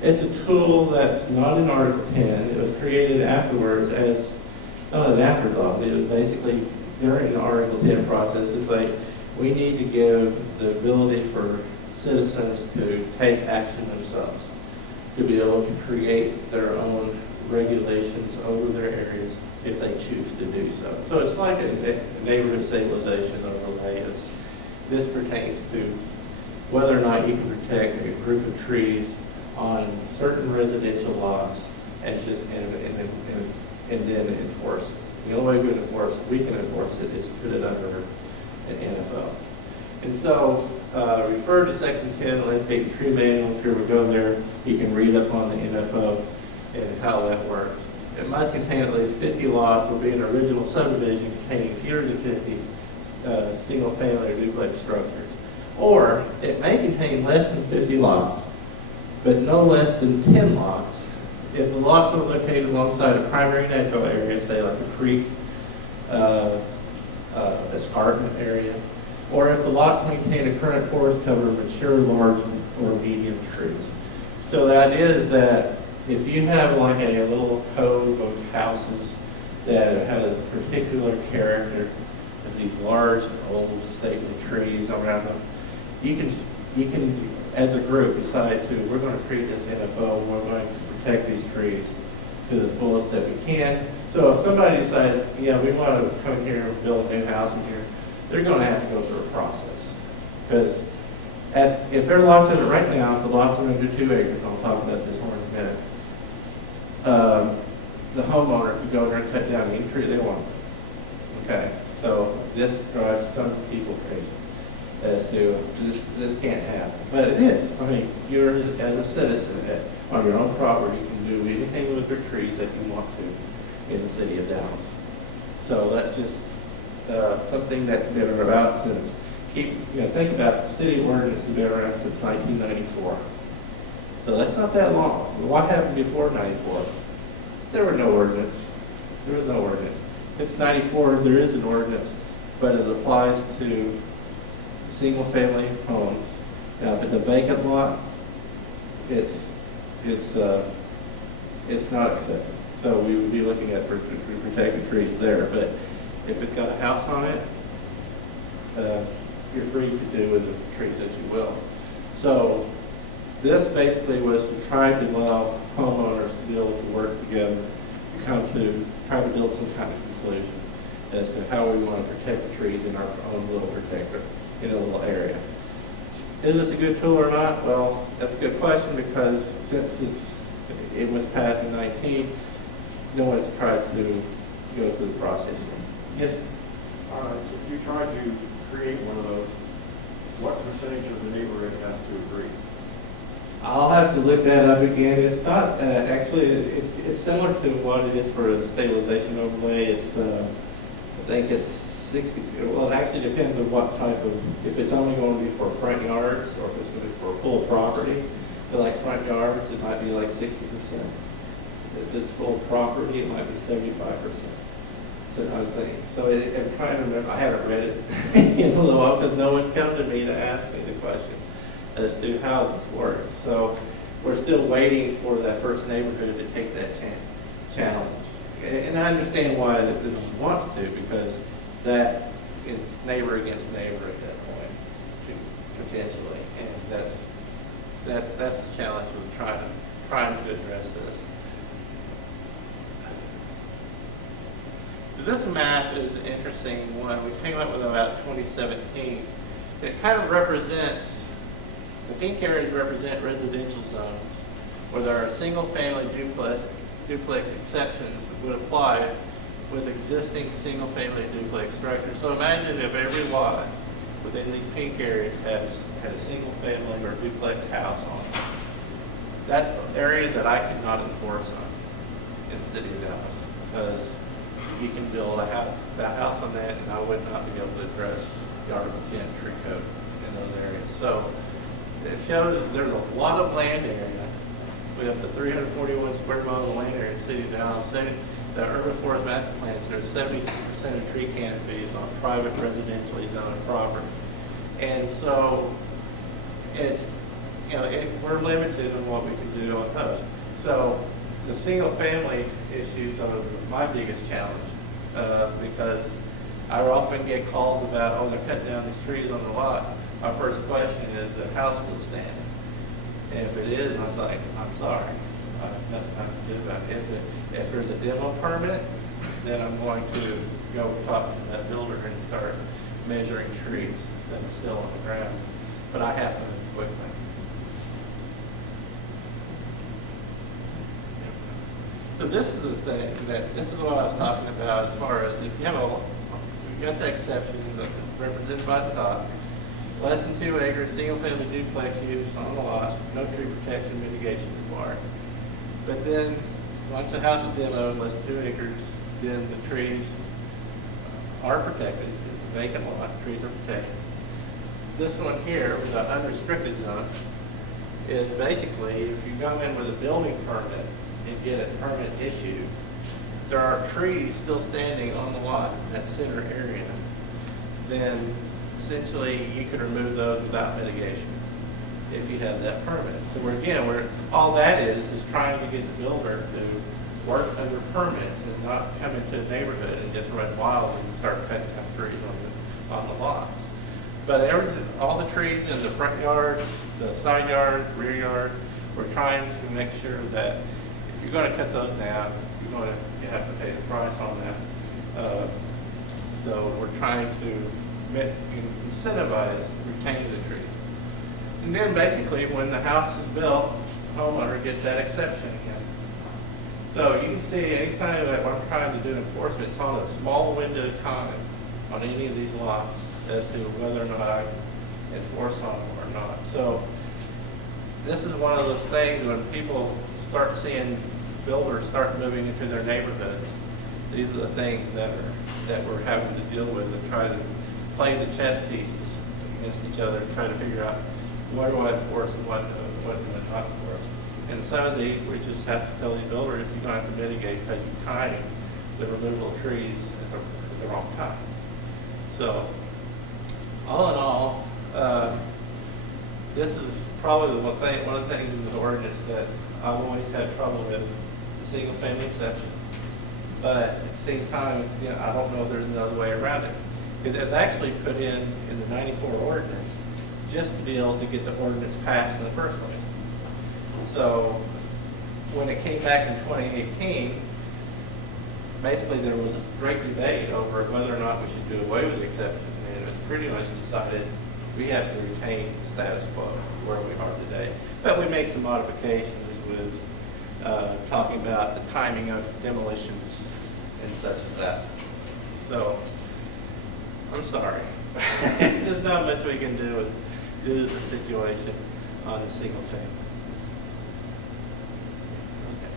It's a tool that's not in Article 10. It was created afterwards as not an afterthought. It was basically during the Article 10 process. It's like we need to give the ability for citizens to take action themselves, to be able to create their own regulations over their areas if they choose to do so. So it's like a neighborhood stabilization overlay. This pertains to whether or not you can protect a group of trees on certain residential lots and then enforce it. The only way we can enforce it is to put it under an NFO. And so refer to Section 10, Landscape and Tree Manual. If you ever go there, you can read up on the NFO and how that works. It must contain at least 50 lots, will be an original subdivision containing fewer than 50 single-family or duplex structures. Or it may contain less than 50 lots, but no less than 10 lots. If the lots are located alongside a primary natural area, say like a creek, escarpment area, or if the lots maintain a current forest cover of mature, large, or medium trees. So that is that if you have like a little cove of houses that has a particular character, of these large, old, stately trees around them, you can, as a group, decide to, we're going to create this NFO, we're going to protect these trees to the fullest that we can. So if somebody decides, yeah, we want to come here and build a new house in here, they're going to have to go through a process. Because if their lots in it right now, if the lots are under 2 acres, I'll talk about this more in a minute, the homeowner could go there and cut down any tree they want. Okay, so this drives some people crazy as to this can't happen, but it is. I mean, you're as a citizen on your own property, you can do anything with your trees that you want to in the city of Dallas. So that's just something that's been about since. Think about the city ordinance has been around since 1994. So that's not that long. What happened before 94? There were no ordinance. There was no ordinance. Since 94, there is an ordinance, but it applies to single-family homes. Now, if it's a vacant lot, it's not accepted. So we would be looking at protected trees there. But if it's got a house on it, you're free to do with the trees as you will. So this basically was to try to allow homeowners to be able to work together to try to build some kind of conclusion as to how we want to protect the trees in our own little protector in a little area. Is this a good tool or not? Well, that's a good question because since it was passed in 19, no one's tried to go through the process. Yes? If you try to create one of those, what percentage of the neighborhood has to agree? I'll have to look that up again. It's not, actually, it's similar to what it is for a stabilization overlay. It's, I think it's 60, well, it actually depends on what type of, if it's only going to be for front yards or if it's going to be for a full property. But like front yards, it might be like 60%. If it's full property, it might be 75%. So I think, so I'm trying to remember, I haven't read it in a little while because no one's come to me to ask me the question as to how this works. So we're still waiting for that first neighborhood to take that challenge. And I understand why the business wants to, because that is neighbor against neighbor at that point, potentially. And that's the challenge with trying to address this. This map is an interesting one. We came up with about 2017. It kind of represents, the pink areas represent residential zones where there are single-family duplex exceptions would apply with existing single-family duplex structures. So imagine if every lot within these pink areas had a single-family or duplex house on it. That's an area that I could not enforce on in the city of Dallas, because you can build a house on that, and I would not be able to address the Article 10 tree code in those areas. So it shows there's a lot of land area. We have the 341 square miles of land area in the city of Dallas. The urban forest master plans, there's 70% of tree canopies on private residentially zoned property. And so it's, we're limited in what we can do on those. So the single family issues are my biggest challenge, because I often get calls about, oh, they're cutting down these trees on the lot. My first question is, the house still standing? And if it is, I was like, I'm sorry, I have nothing I can do about it. If there's a demo permit, then I'm going to go talk to that builder and start measuring trees that are still on the ground. But I have to move quickly. So this is the thing, this is what I was talking about as far as if you have you've got the exception represented by the top, less than 2 acres, single-family duplex use on the lot, no tree protection mitigation required. But then, once the house is demoed, less than 2 acres, then the trees are protected. It's a vacant lot, trees are protected. This one here, with the unrestricted zone, is basically, if you go in with a building permit and get a permit issued, there are trees still standing on the lot, that center area, then essentially you could remove those without mitigation if you have that permit. So all that is trying to get the builder to work under permits and not come into a neighborhood and just run wild and start cutting down trees on the lots. But all the trees in the front yards, the side yards, rear yard, we're trying to make sure that if you're going to cut those down, you have to pay the price on that. So we're trying to incentivize retaining the trees. And then basically when the house is built, the homeowner gets that exception again. So you can see anytime that I'm trying to do enforcement, it's on a small window of time on any of these lots as to whether or not I enforce on them or not. So this is one of those things when people start seeing builders start moving into their neighborhoods, these are the things that we're having to deal with and try to play the chess pieces against each other and try to figure out what do I enforce and what do I not enforce. And some of these, we just have to tell the builder if you don't have to mitigate because you time the removal of trees at the wrong time. So all in all, this is probably one of the things in the ordinance that I've always had trouble with, the single family exception. But at the same time, I don't know if there's another way around it. It's actually put in the 94 ordinance just to be able to get the ordinance passed in the first place. So when it came back in 2018, basically there was a great debate over whether or not we should do away with the exception, and it was pretty much decided we have to retain the status quo where we are today. But we made some modifications with talking about the timing of demolitions and such as that. So I'm sorry. There's not much we can do due to the situation on the single family. Okay.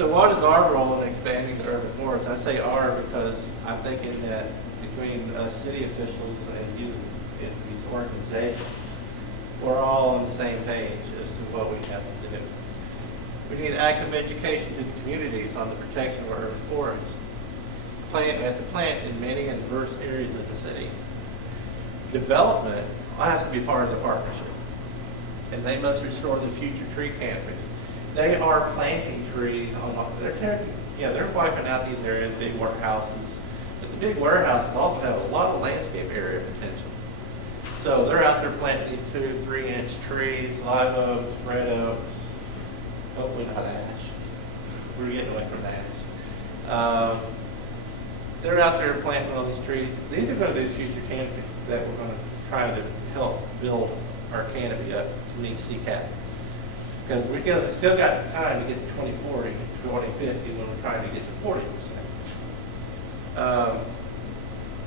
So what is our role in expanding the urban forest? I say our because I'm thinking that between city officials and you in these organizations, we're all on the same page as to what we have to do. We need active education to the communities on the protection of our urban forests. We have to plant in many and diverse areas of the city. Development has to be part of the partnership, and they must restore the future tree canopies. They are planting trees they're wiping out these areas, big warehouses, but the big warehouses also have a lot of landscape area potential. So they're out there planting these 2 to 3 inch trees, live oaks, red oaks, hopefully not ash. We're getting away from ash. They're out there planting all these trees. These are going to be the future canopies that we're going to try to help build our canopy up to meet CCAP. Because we still got time to get to 2040, 2050 when we're trying to get to 40%.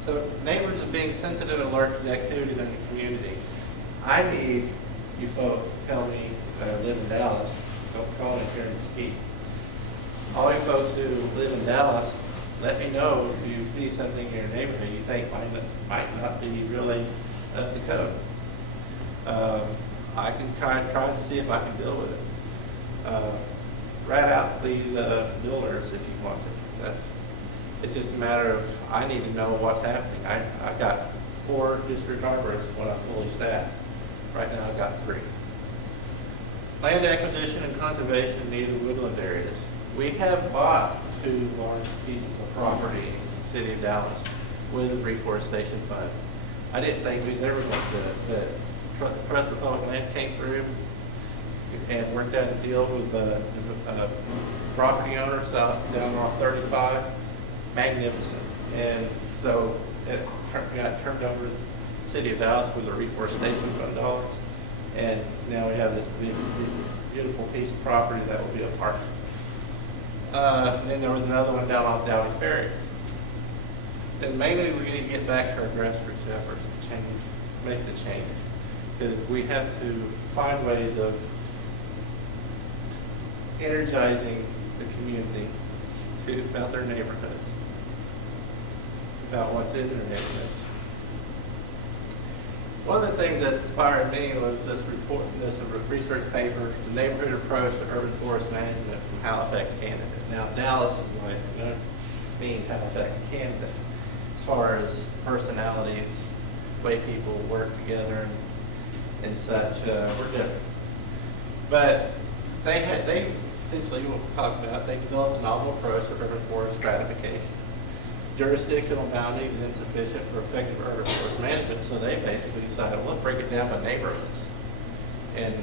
So neighbors are being sensitive and alert to the activities in the community. I need you folks to tell me if I live in Dallas, don't call me here and speak. All you folks who live in Dallas, let me know if you see something in your neighborhood you think might not be really up to code. I can try to see if I can deal with it. Rat out these builders if you want to. It's just a matter of, I need to know what's happening. I've got 4 district arborists when I'm fully staffed. Right now I've got 3. Land acquisition and conservation in native woodland areas. We have bought 2 large pieces of property in the city of Dallas with a reforestation fund. I didn't think we was ever going to do it, but Trust Republic Land came through and worked out a deal with the property owners out down off 35. Magnificent. And so it got turned over to the city of Dallas with the reforestation fund dollars. And now we have this big, beautiful piece of property that will be a park. And then there was another one down off Downey Ferry. And mainly we need to get back to our grassroots efforts to change, make the change. Because we have to find ways of energizing the community about their neighborhoods, about what's in their neighborhoods. One of the things that inspired me was this report, this research paper, The Neighborhood Approach to Urban Forest Management from Halifax, Canada. Now, Dallas is what means Halifax, Canada, as far as personalities, the way people work together and such, we're different. But they essentially, what we're talking about, they developed a novel approach to urban forest stratification. Jurisdictional boundaries is insufficient for effective urban forest management, so they basically decided, well, let's break it down by neighborhoods. And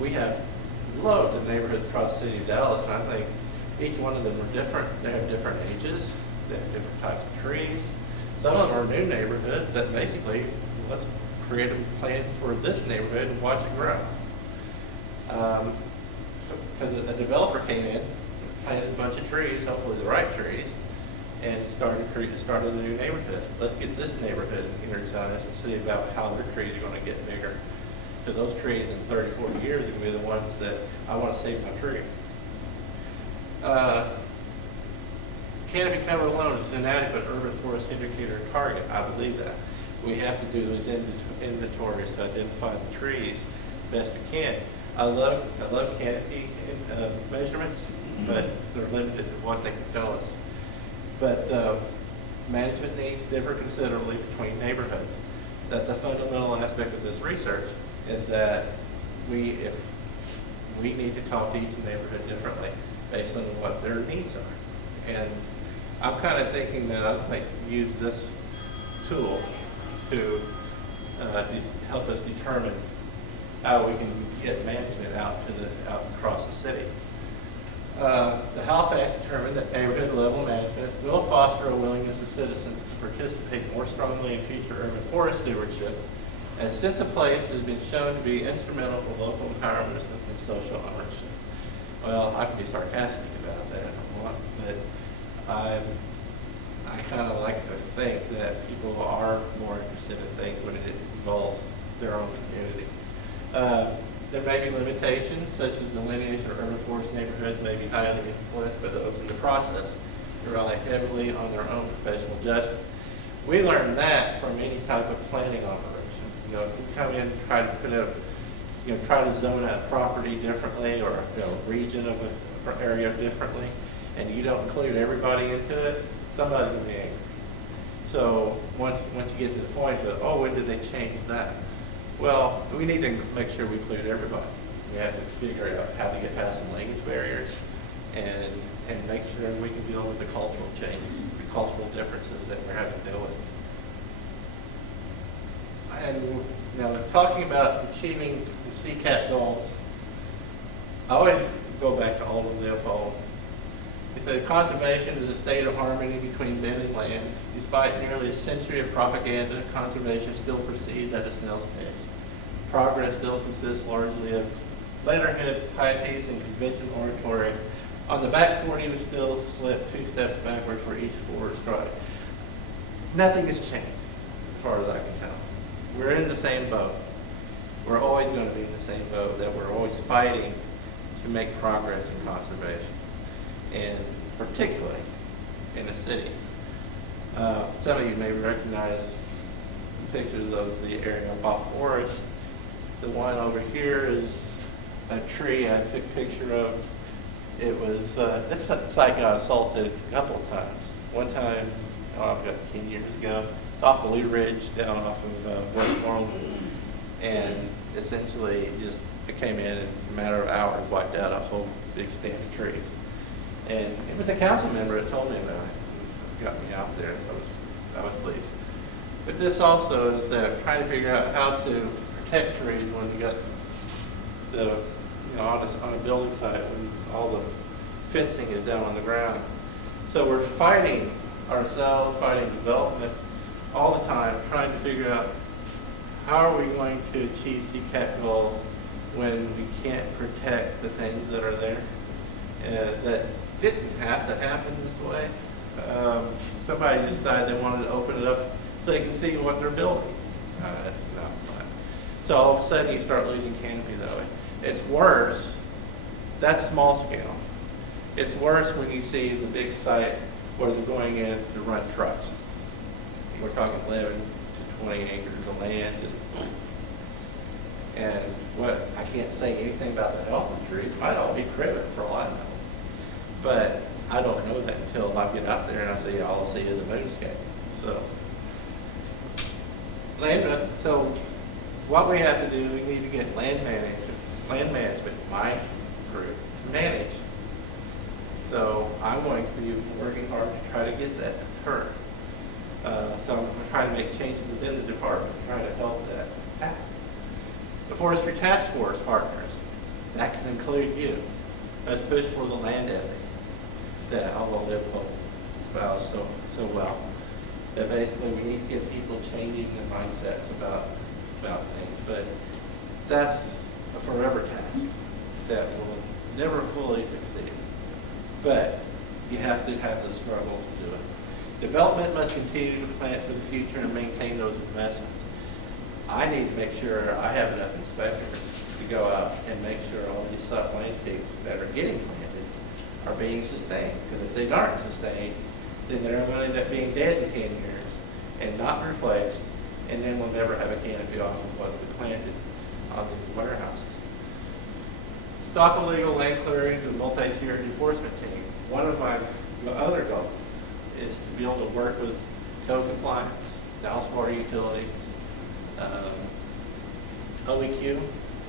we have loads of neighborhoods across the city of Dallas, and I think each one of them are different. They have different ages, they have different types of trees. Some of them are new neighborhoods that basically, let's create a plan for this neighborhood and watch it grow. Because a developer came in, planted a bunch of trees, hopefully the right trees, and started a new neighborhood. Let's get this neighborhood energized and see about how their trees are going to get bigger. Because those trees in 30, 40 years are going to be the ones that I want to save my tree. Canopy cover alone is an inadequate urban forest indicator target. I believe that. We have to do those inventories to identify the trees best we can. I love canopy measurements, but they're limited to what they can tell us. But management needs differ considerably between neighborhoods. That's a fundamental aspect of this research, is that we need to talk to each neighborhood differently based on what their needs are. And I'm kind of thinking that I might use this tool to help us determine how we can get management out across the city. The Halifax determined that neighborhood level management will foster a willingness of citizens to participate more strongly in future urban forest stewardship, as sense of place has been shown to be instrumental for local empowerment and social ownership. Well, I can be sarcastic about that if I want, but I kind of like to think that people are more interested in things when it involves their own community. There may be limitations, such as the lineage or urban forest neighborhoods may be highly influenced by those in the process who rely heavily on their own professional judgment. We learned that from any type of planning operation. You know, if we come in and try to put a, you know, try to zone a property differently, or, you know, region of an area differently, and you don't include everybody into it, somebody's going to be angry. So once you get to the point of, oh, when did they change that? Well, we need to make sure we include everybody. We have to figure out how to get past some language barriers and make sure we can deal with the cultural changes, the cultural differences that we're having to deal with. And now, talking about achieving the CCAT goals, I always go back to Alden Leopold. He said, conservation is a state of harmony between men and land. Despite nearly a century of propaganda, conservation still proceeds at a snail's pace. Progress still consists largely of letterhead, pieties, and convention oratory. On the back 40, we still slip 2 steps backward for each forward stride. Nothing has changed, as far as I can tell. We're in the same boat. We're always going to be in the same boat, that we're always fighting to make progress in conservation, and particularly in the city. Some of you may recognize pictures of the area of Forest. The one over here is a tree I took a picture of. It was, this site got assaulted a couple of times. One time, about 10 years ago, off Blue Ridge, down off of Westmoreland, and essentially just it came in a matter of hours, wiped out a whole big stand of trees. And it was a council member that told me about it, got me out there, so I was pleased. But this also is trying to figure out how to protect trees when you got the, you know, on a building site when all the fencing is down on the ground. So we're fighting ourselves, fighting development all the time, trying to figure out how are we going to achieve CCAT goals when we can't protect the things that are there. That didn't have to happen this way. Somebody decided they wanted to open it up so they can see what they're building. That's not fun. So all of a sudden you start losing canopy that way. It's worse, that's small scale. It's worse when you see the big site where they're going in to run trucks. We're talking 11 to 20 acres of land, just, and what, I can't say anything about the health of the trees. It might all be cribbing for all I know. But I don't know that until I get out there and I see all I see is a moonscape. So, so what we have to do, we need to get land management, my group, to manage. So I'm going to be working hard to try to get that occur. So I'm trying to make changes within the department, trying to help that happen. The Forestry Task Force partners, that can include you. Let's push for the land ethic that Alden Leopold espoused so well. That basically we need to get people changing their mindsets about things. But that's a forever task that will never fully succeed. But you have to have the struggle to do it. Development must continue to plan for the future and maintain those investments. I need to make sure I have enough inspectors to go out and make sure all these landscapes that are getting planted are being sustained. Because if they aren't sustained, then they're going to end up being dead in 10 years and not replaced, and then we'll never have a canopy off of what we planted on these warehouses. Stop illegal land clearing to a multi-tiered enforcement team. One of my other goals is to be able to work with code compliance, Dallas Water Utilities, OEQ,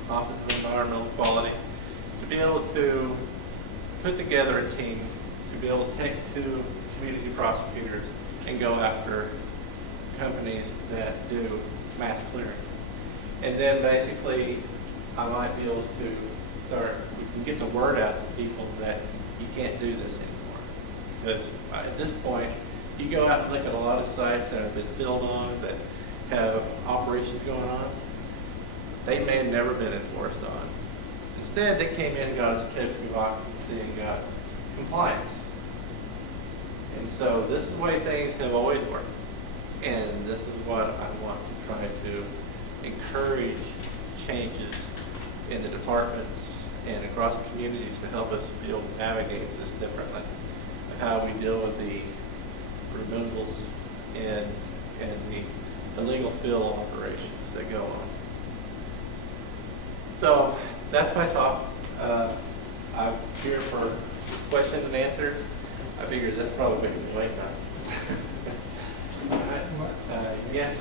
Office of Environmental Quality, to be able to put together a team to be able to take to community prosecutors and go after companies that do mass clearing. And then basically I might be able to we can get the word out to people that you can't do this anymore. Because at this point, you go out and look at a lot of sites that have been filled on, that have operations going on, they may have never been enforced on. Instead, they came in and got a certificate of occupancy and got compliance. And so this is the way things have always worked. And this is what I want to try to encourage changes in the departments and across the communities to help us be able to navigate this differently. How we deal with the removals and the illegal fill operations that go on. So that's my talk. I'm here for questions and answers. I figured this probably would be way fast. Yes.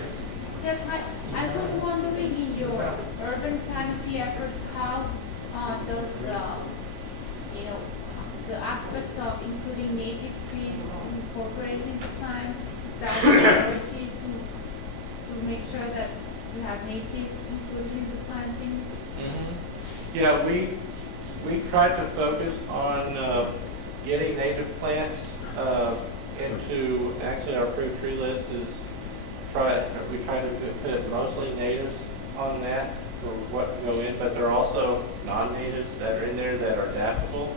Yes, I was wondering in your urban canopy efforts, how does the aspects of including native trees incorporated in the plan, that priority to make sure that we have natives included in the planting? Yeah, we tried to focus on getting native plants into, actually our approved tree list is, we try to put mostly natives on that for what to go in, but there are also non-natives that are in there that are adaptable.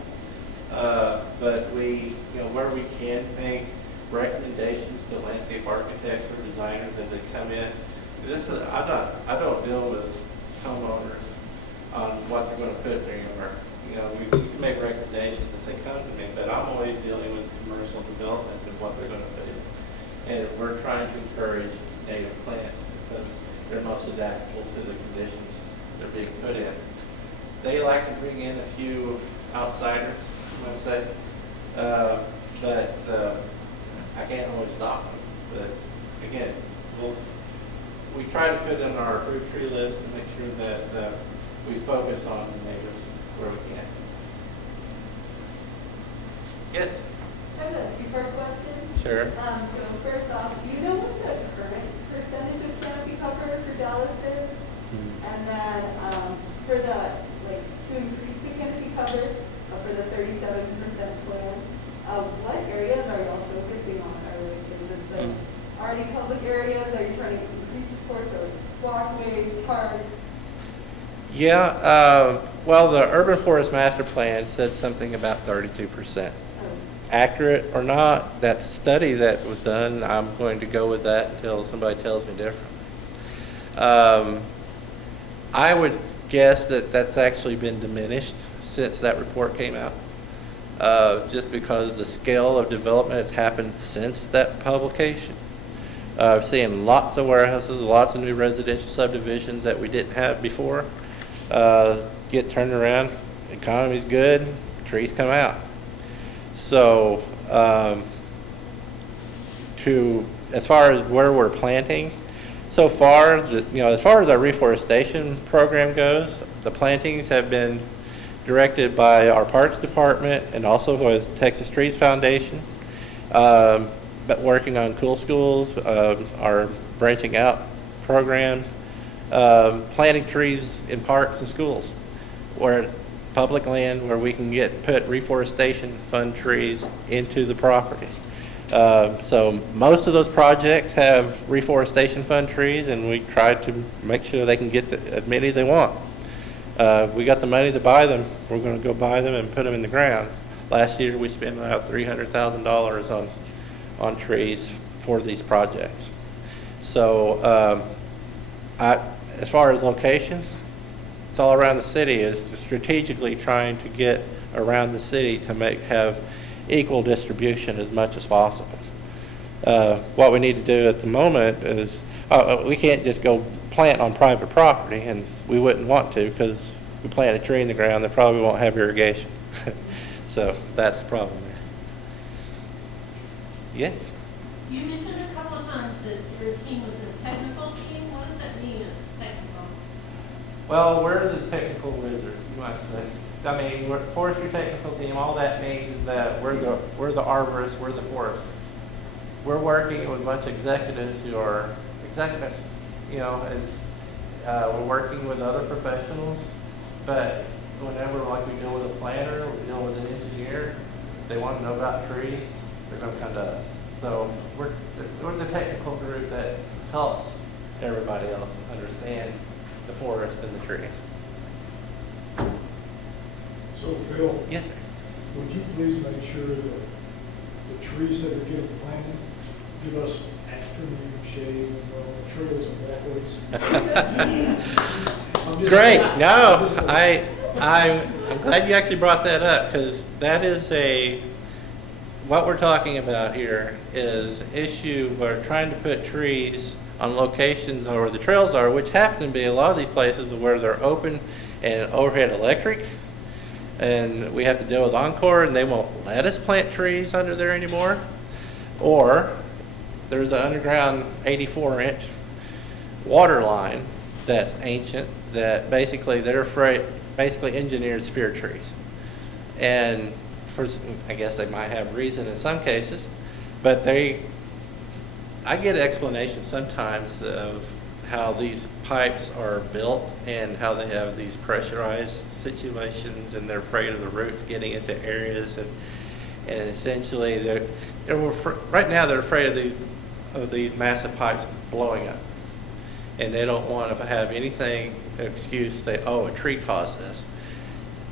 But we, where we can make recommendations to landscape architects or designers as they come in. I don't deal with homeowners on what they're going to put in their yard. We can make recommendations if they come to me, but I'm always dealing with commercial developments and what they're going to put in. And we're trying to encourage native plants because they're most adaptable to the conditions they're being put in. They like to bring in a few outsiders, I would say, but I can't always stop them. But again, we try to put in our approved tree list and make sure that we focus on the natives where we can. Yes? I have a two-part question. Sure. So first off, do you know what the current percentage of canopy cover for Dallas is? And then for the, to increase the canopy cover for the 37% plan, what areas are y'all focusing on? Is it already public areas? Are you trying to increase the course of walkways, parks? Yeah, well, the Urban Forest Master Plan said something about 32%. Accurate or not, that study that was done, I'm going to go with that until somebody tells me different. I would guess that that's actually been diminished since that report came out, just because the scale of development has happened since that publication. I've seen lots of warehouses, lots of new residential subdivisions that we didn't have before get turned around. Economy's good, trees come out. So, as far as where we're planting, so far, as far as our reforestation program goes, the plantings have been directed by our Parks Department and also with Texas Trees Foundation, but working on Cool Schools, our branching out program, planting trees in parks and schools, where public land where we can put reforestation fund trees into the properties. So most of those projects have reforestation fund trees, and we try to make sure they can get as many as they want. We got the money to buy them. We're going to go buy them and put them in the ground. Last year we spent about $300,000 on trees for these projects. So as far as locations, it's all around the city, is strategically trying to get around the city to have equal distribution as much as possible. What we need to do at the moment is, we can't just go plant on private property, and we wouldn't want to, because if we plant a tree in the ground, they probably won't have irrigation. So that's the problem there. Yes? You mentioned a couple of times that your team was a technical team. What does that mean, it's technical? Well, we're the technical wizard, you might say. I mean, we're forestry technical team. All that means is that we're the arborists, we're the foresters. We're working with a bunch of executives who are executives. We're working with other professionals, but whenever, we deal with a planner, we deal with an engineer, they want to know about trees, they're going to come to us. So we're the technical group that helps everybody else understand the forest and the trees. So Phil, Yes, sir. would you please make sure that the trees that are getting planted give us afternoon shade, the trails and walkways? I'm just Great, saying. no, I'm just saying. I'm glad you actually brought that up, because that is what we're talking about here is issue, we're trying to put trees on locations where the trails are, which happen to be a lot of these places where they're open and overhead electric, and we have to deal with Encore, and they won't let us plant trees under there anymore. Or there's an underground 84-inch water line that's ancient, that basically they're afraid, basically engineers fear trees. And I guess they might have reason in some cases, but I get explanations sometimes of how these pipes are built and how they have these pressurized situations, and they're afraid of the roots getting into areas, and essentially right now they're afraid of the massive pipes blowing up, and they don't want to have anything excuse say, oh, a tree caused this.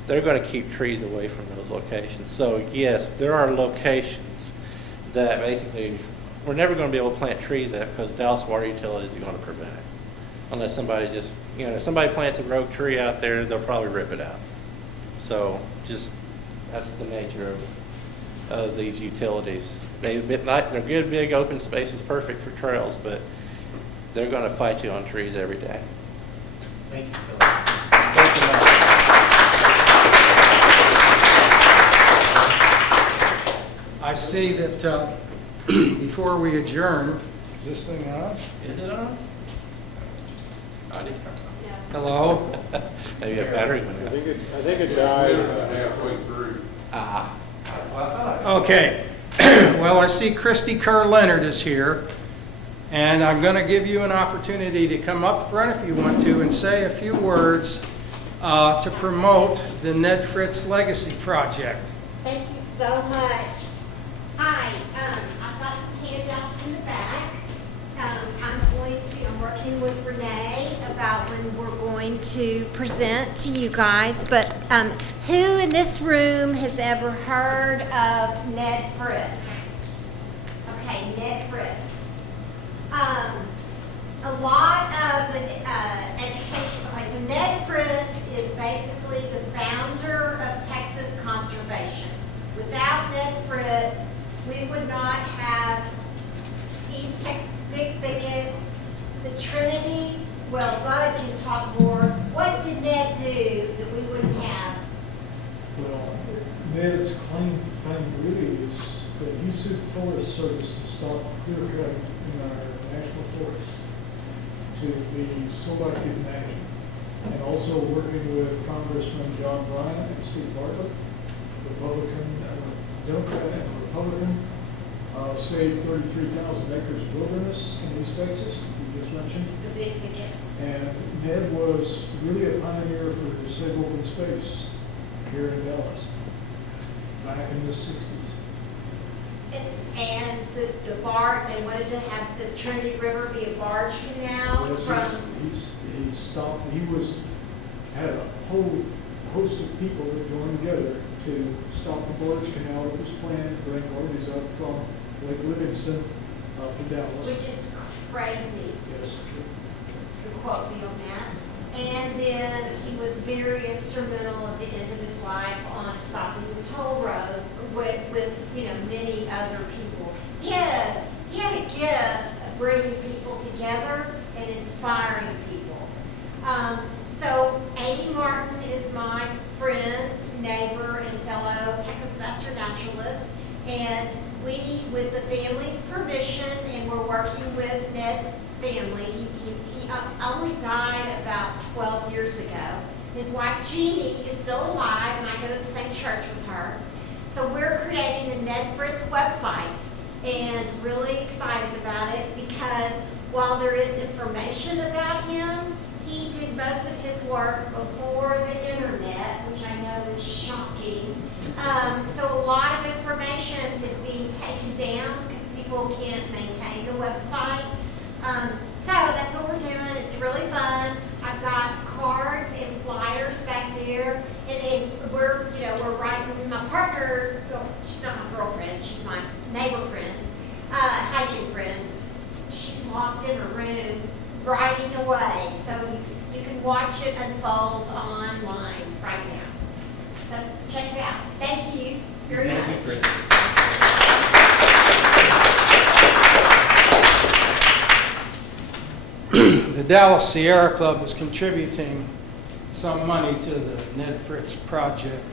They're going to keep trees away from those locations. So yes, there are locations that basically we're never going to be able to plant trees at, because Dallas Water Utilities are going to prevent it. Unless somebody just, if somebody plants a rogue tree out there, they'll probably rip it out. So that's the nature of these utilities. They're good, big open spaces, perfect for trails, but they're going to fight you on trees every day. Thank you, Phil. Thank you, Mike. I see that before we adjourn, is this thing on? Is it on? I didn't turn it on. Hello? Maybe a battery went I out. think it died halfway through. Ah. Okay. Well, I see Christy Kerr-Leonard is here, and I'm going to give you an opportunity to come up front if you want to and say a few words to promote the Ned Fritz Legacy Project. Thank you so much. Hi, I've got some handouts in the back. I'm working with Renee about when we're going to present to you guys, but who in this room has ever heard of Ned Fritz? Okay, Ned Fritz. A lot of the education, okay, so Ned Fritz is basically the founder of Texas Conservation. Without Ned Fritz, we would not have East Texas Big Thicket, the Trinity. Well, Bud can talk more. What did Ned do that we wouldn't have? Well, Ned's claim to fame really is that he sued the Forest Service to stop clear cutting in our national forest to be selective management. And also working with Congressman John Bryan and Steve Bartlett, Republican, Democrat and Republican, saved 33,000 acres of wilderness in East Texas, you just mentioned. The Big Thicket. And Ned was really a pioneer for safe open space here in Dallas back in the 60s. And the barge, they wanted to have the Trinity River be a barge canal Yes, from, he stopped, had a whole host of people that joined together to stop the barge canal that was planned to bring waterways up from Lake Livingston up to Dallas. which is crazy. Yes. To quote me on that. And then he was very instrumental at the end of his life on stopping the toll road with many other people. He had a gift of bringing people together and inspiring people. So Amy Martin is my friend, neighbor, and fellow Texas Master Naturalist. And we, with the family's permission, and we're working with Ned's family, he only died about 12 years ago. His wife Jeannie is still alive, and I go to the same church with her. So we're creating the Ned Fritz website, and really excited about it because while there is information about him, he did most of his work before the internet, which I know is shocking. So a lot of information is being taken down because people can't maintain the website. So that's what we're doing. It's really fun. I've got cards and flyers back there, and we're writing. My partner, she's not my girlfriend, she's my neighbor friend, hiking friend. She's locked in her room, writing away. So you can watch it unfold online right now. So check it out. Thank you very much. The Dallas Sierra Club is contributing some money to the Ned Fritz project,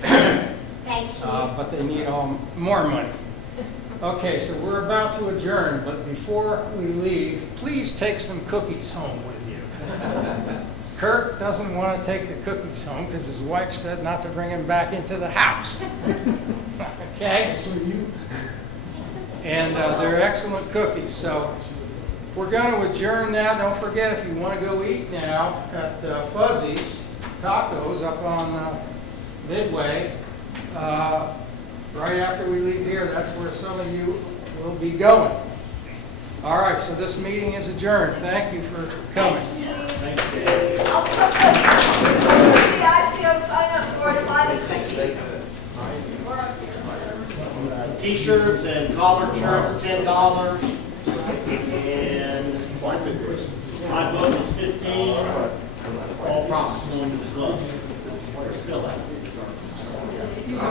Thank you. but they need more money. Okay, so we're about to adjourn, but before we leave, please take some cookies home with you. Kurt doesn't want to take the cookies home because his wife said not to bring him back into the house. Okay? So you, And they're excellent cookies, so we're going to adjourn now. Don't forget, if you want to go eat now at Fuzzy's Tacos up on Midway, right after we leave here, that's where some of you will be going. All right, so this meeting is adjourned. Thank you for coming. I'll put the ICO sign up for it, buy the cookies. We're up here. T-shirts and collared shirts, $10. And my book is $15. All profits going to the club. We're still at it. He's a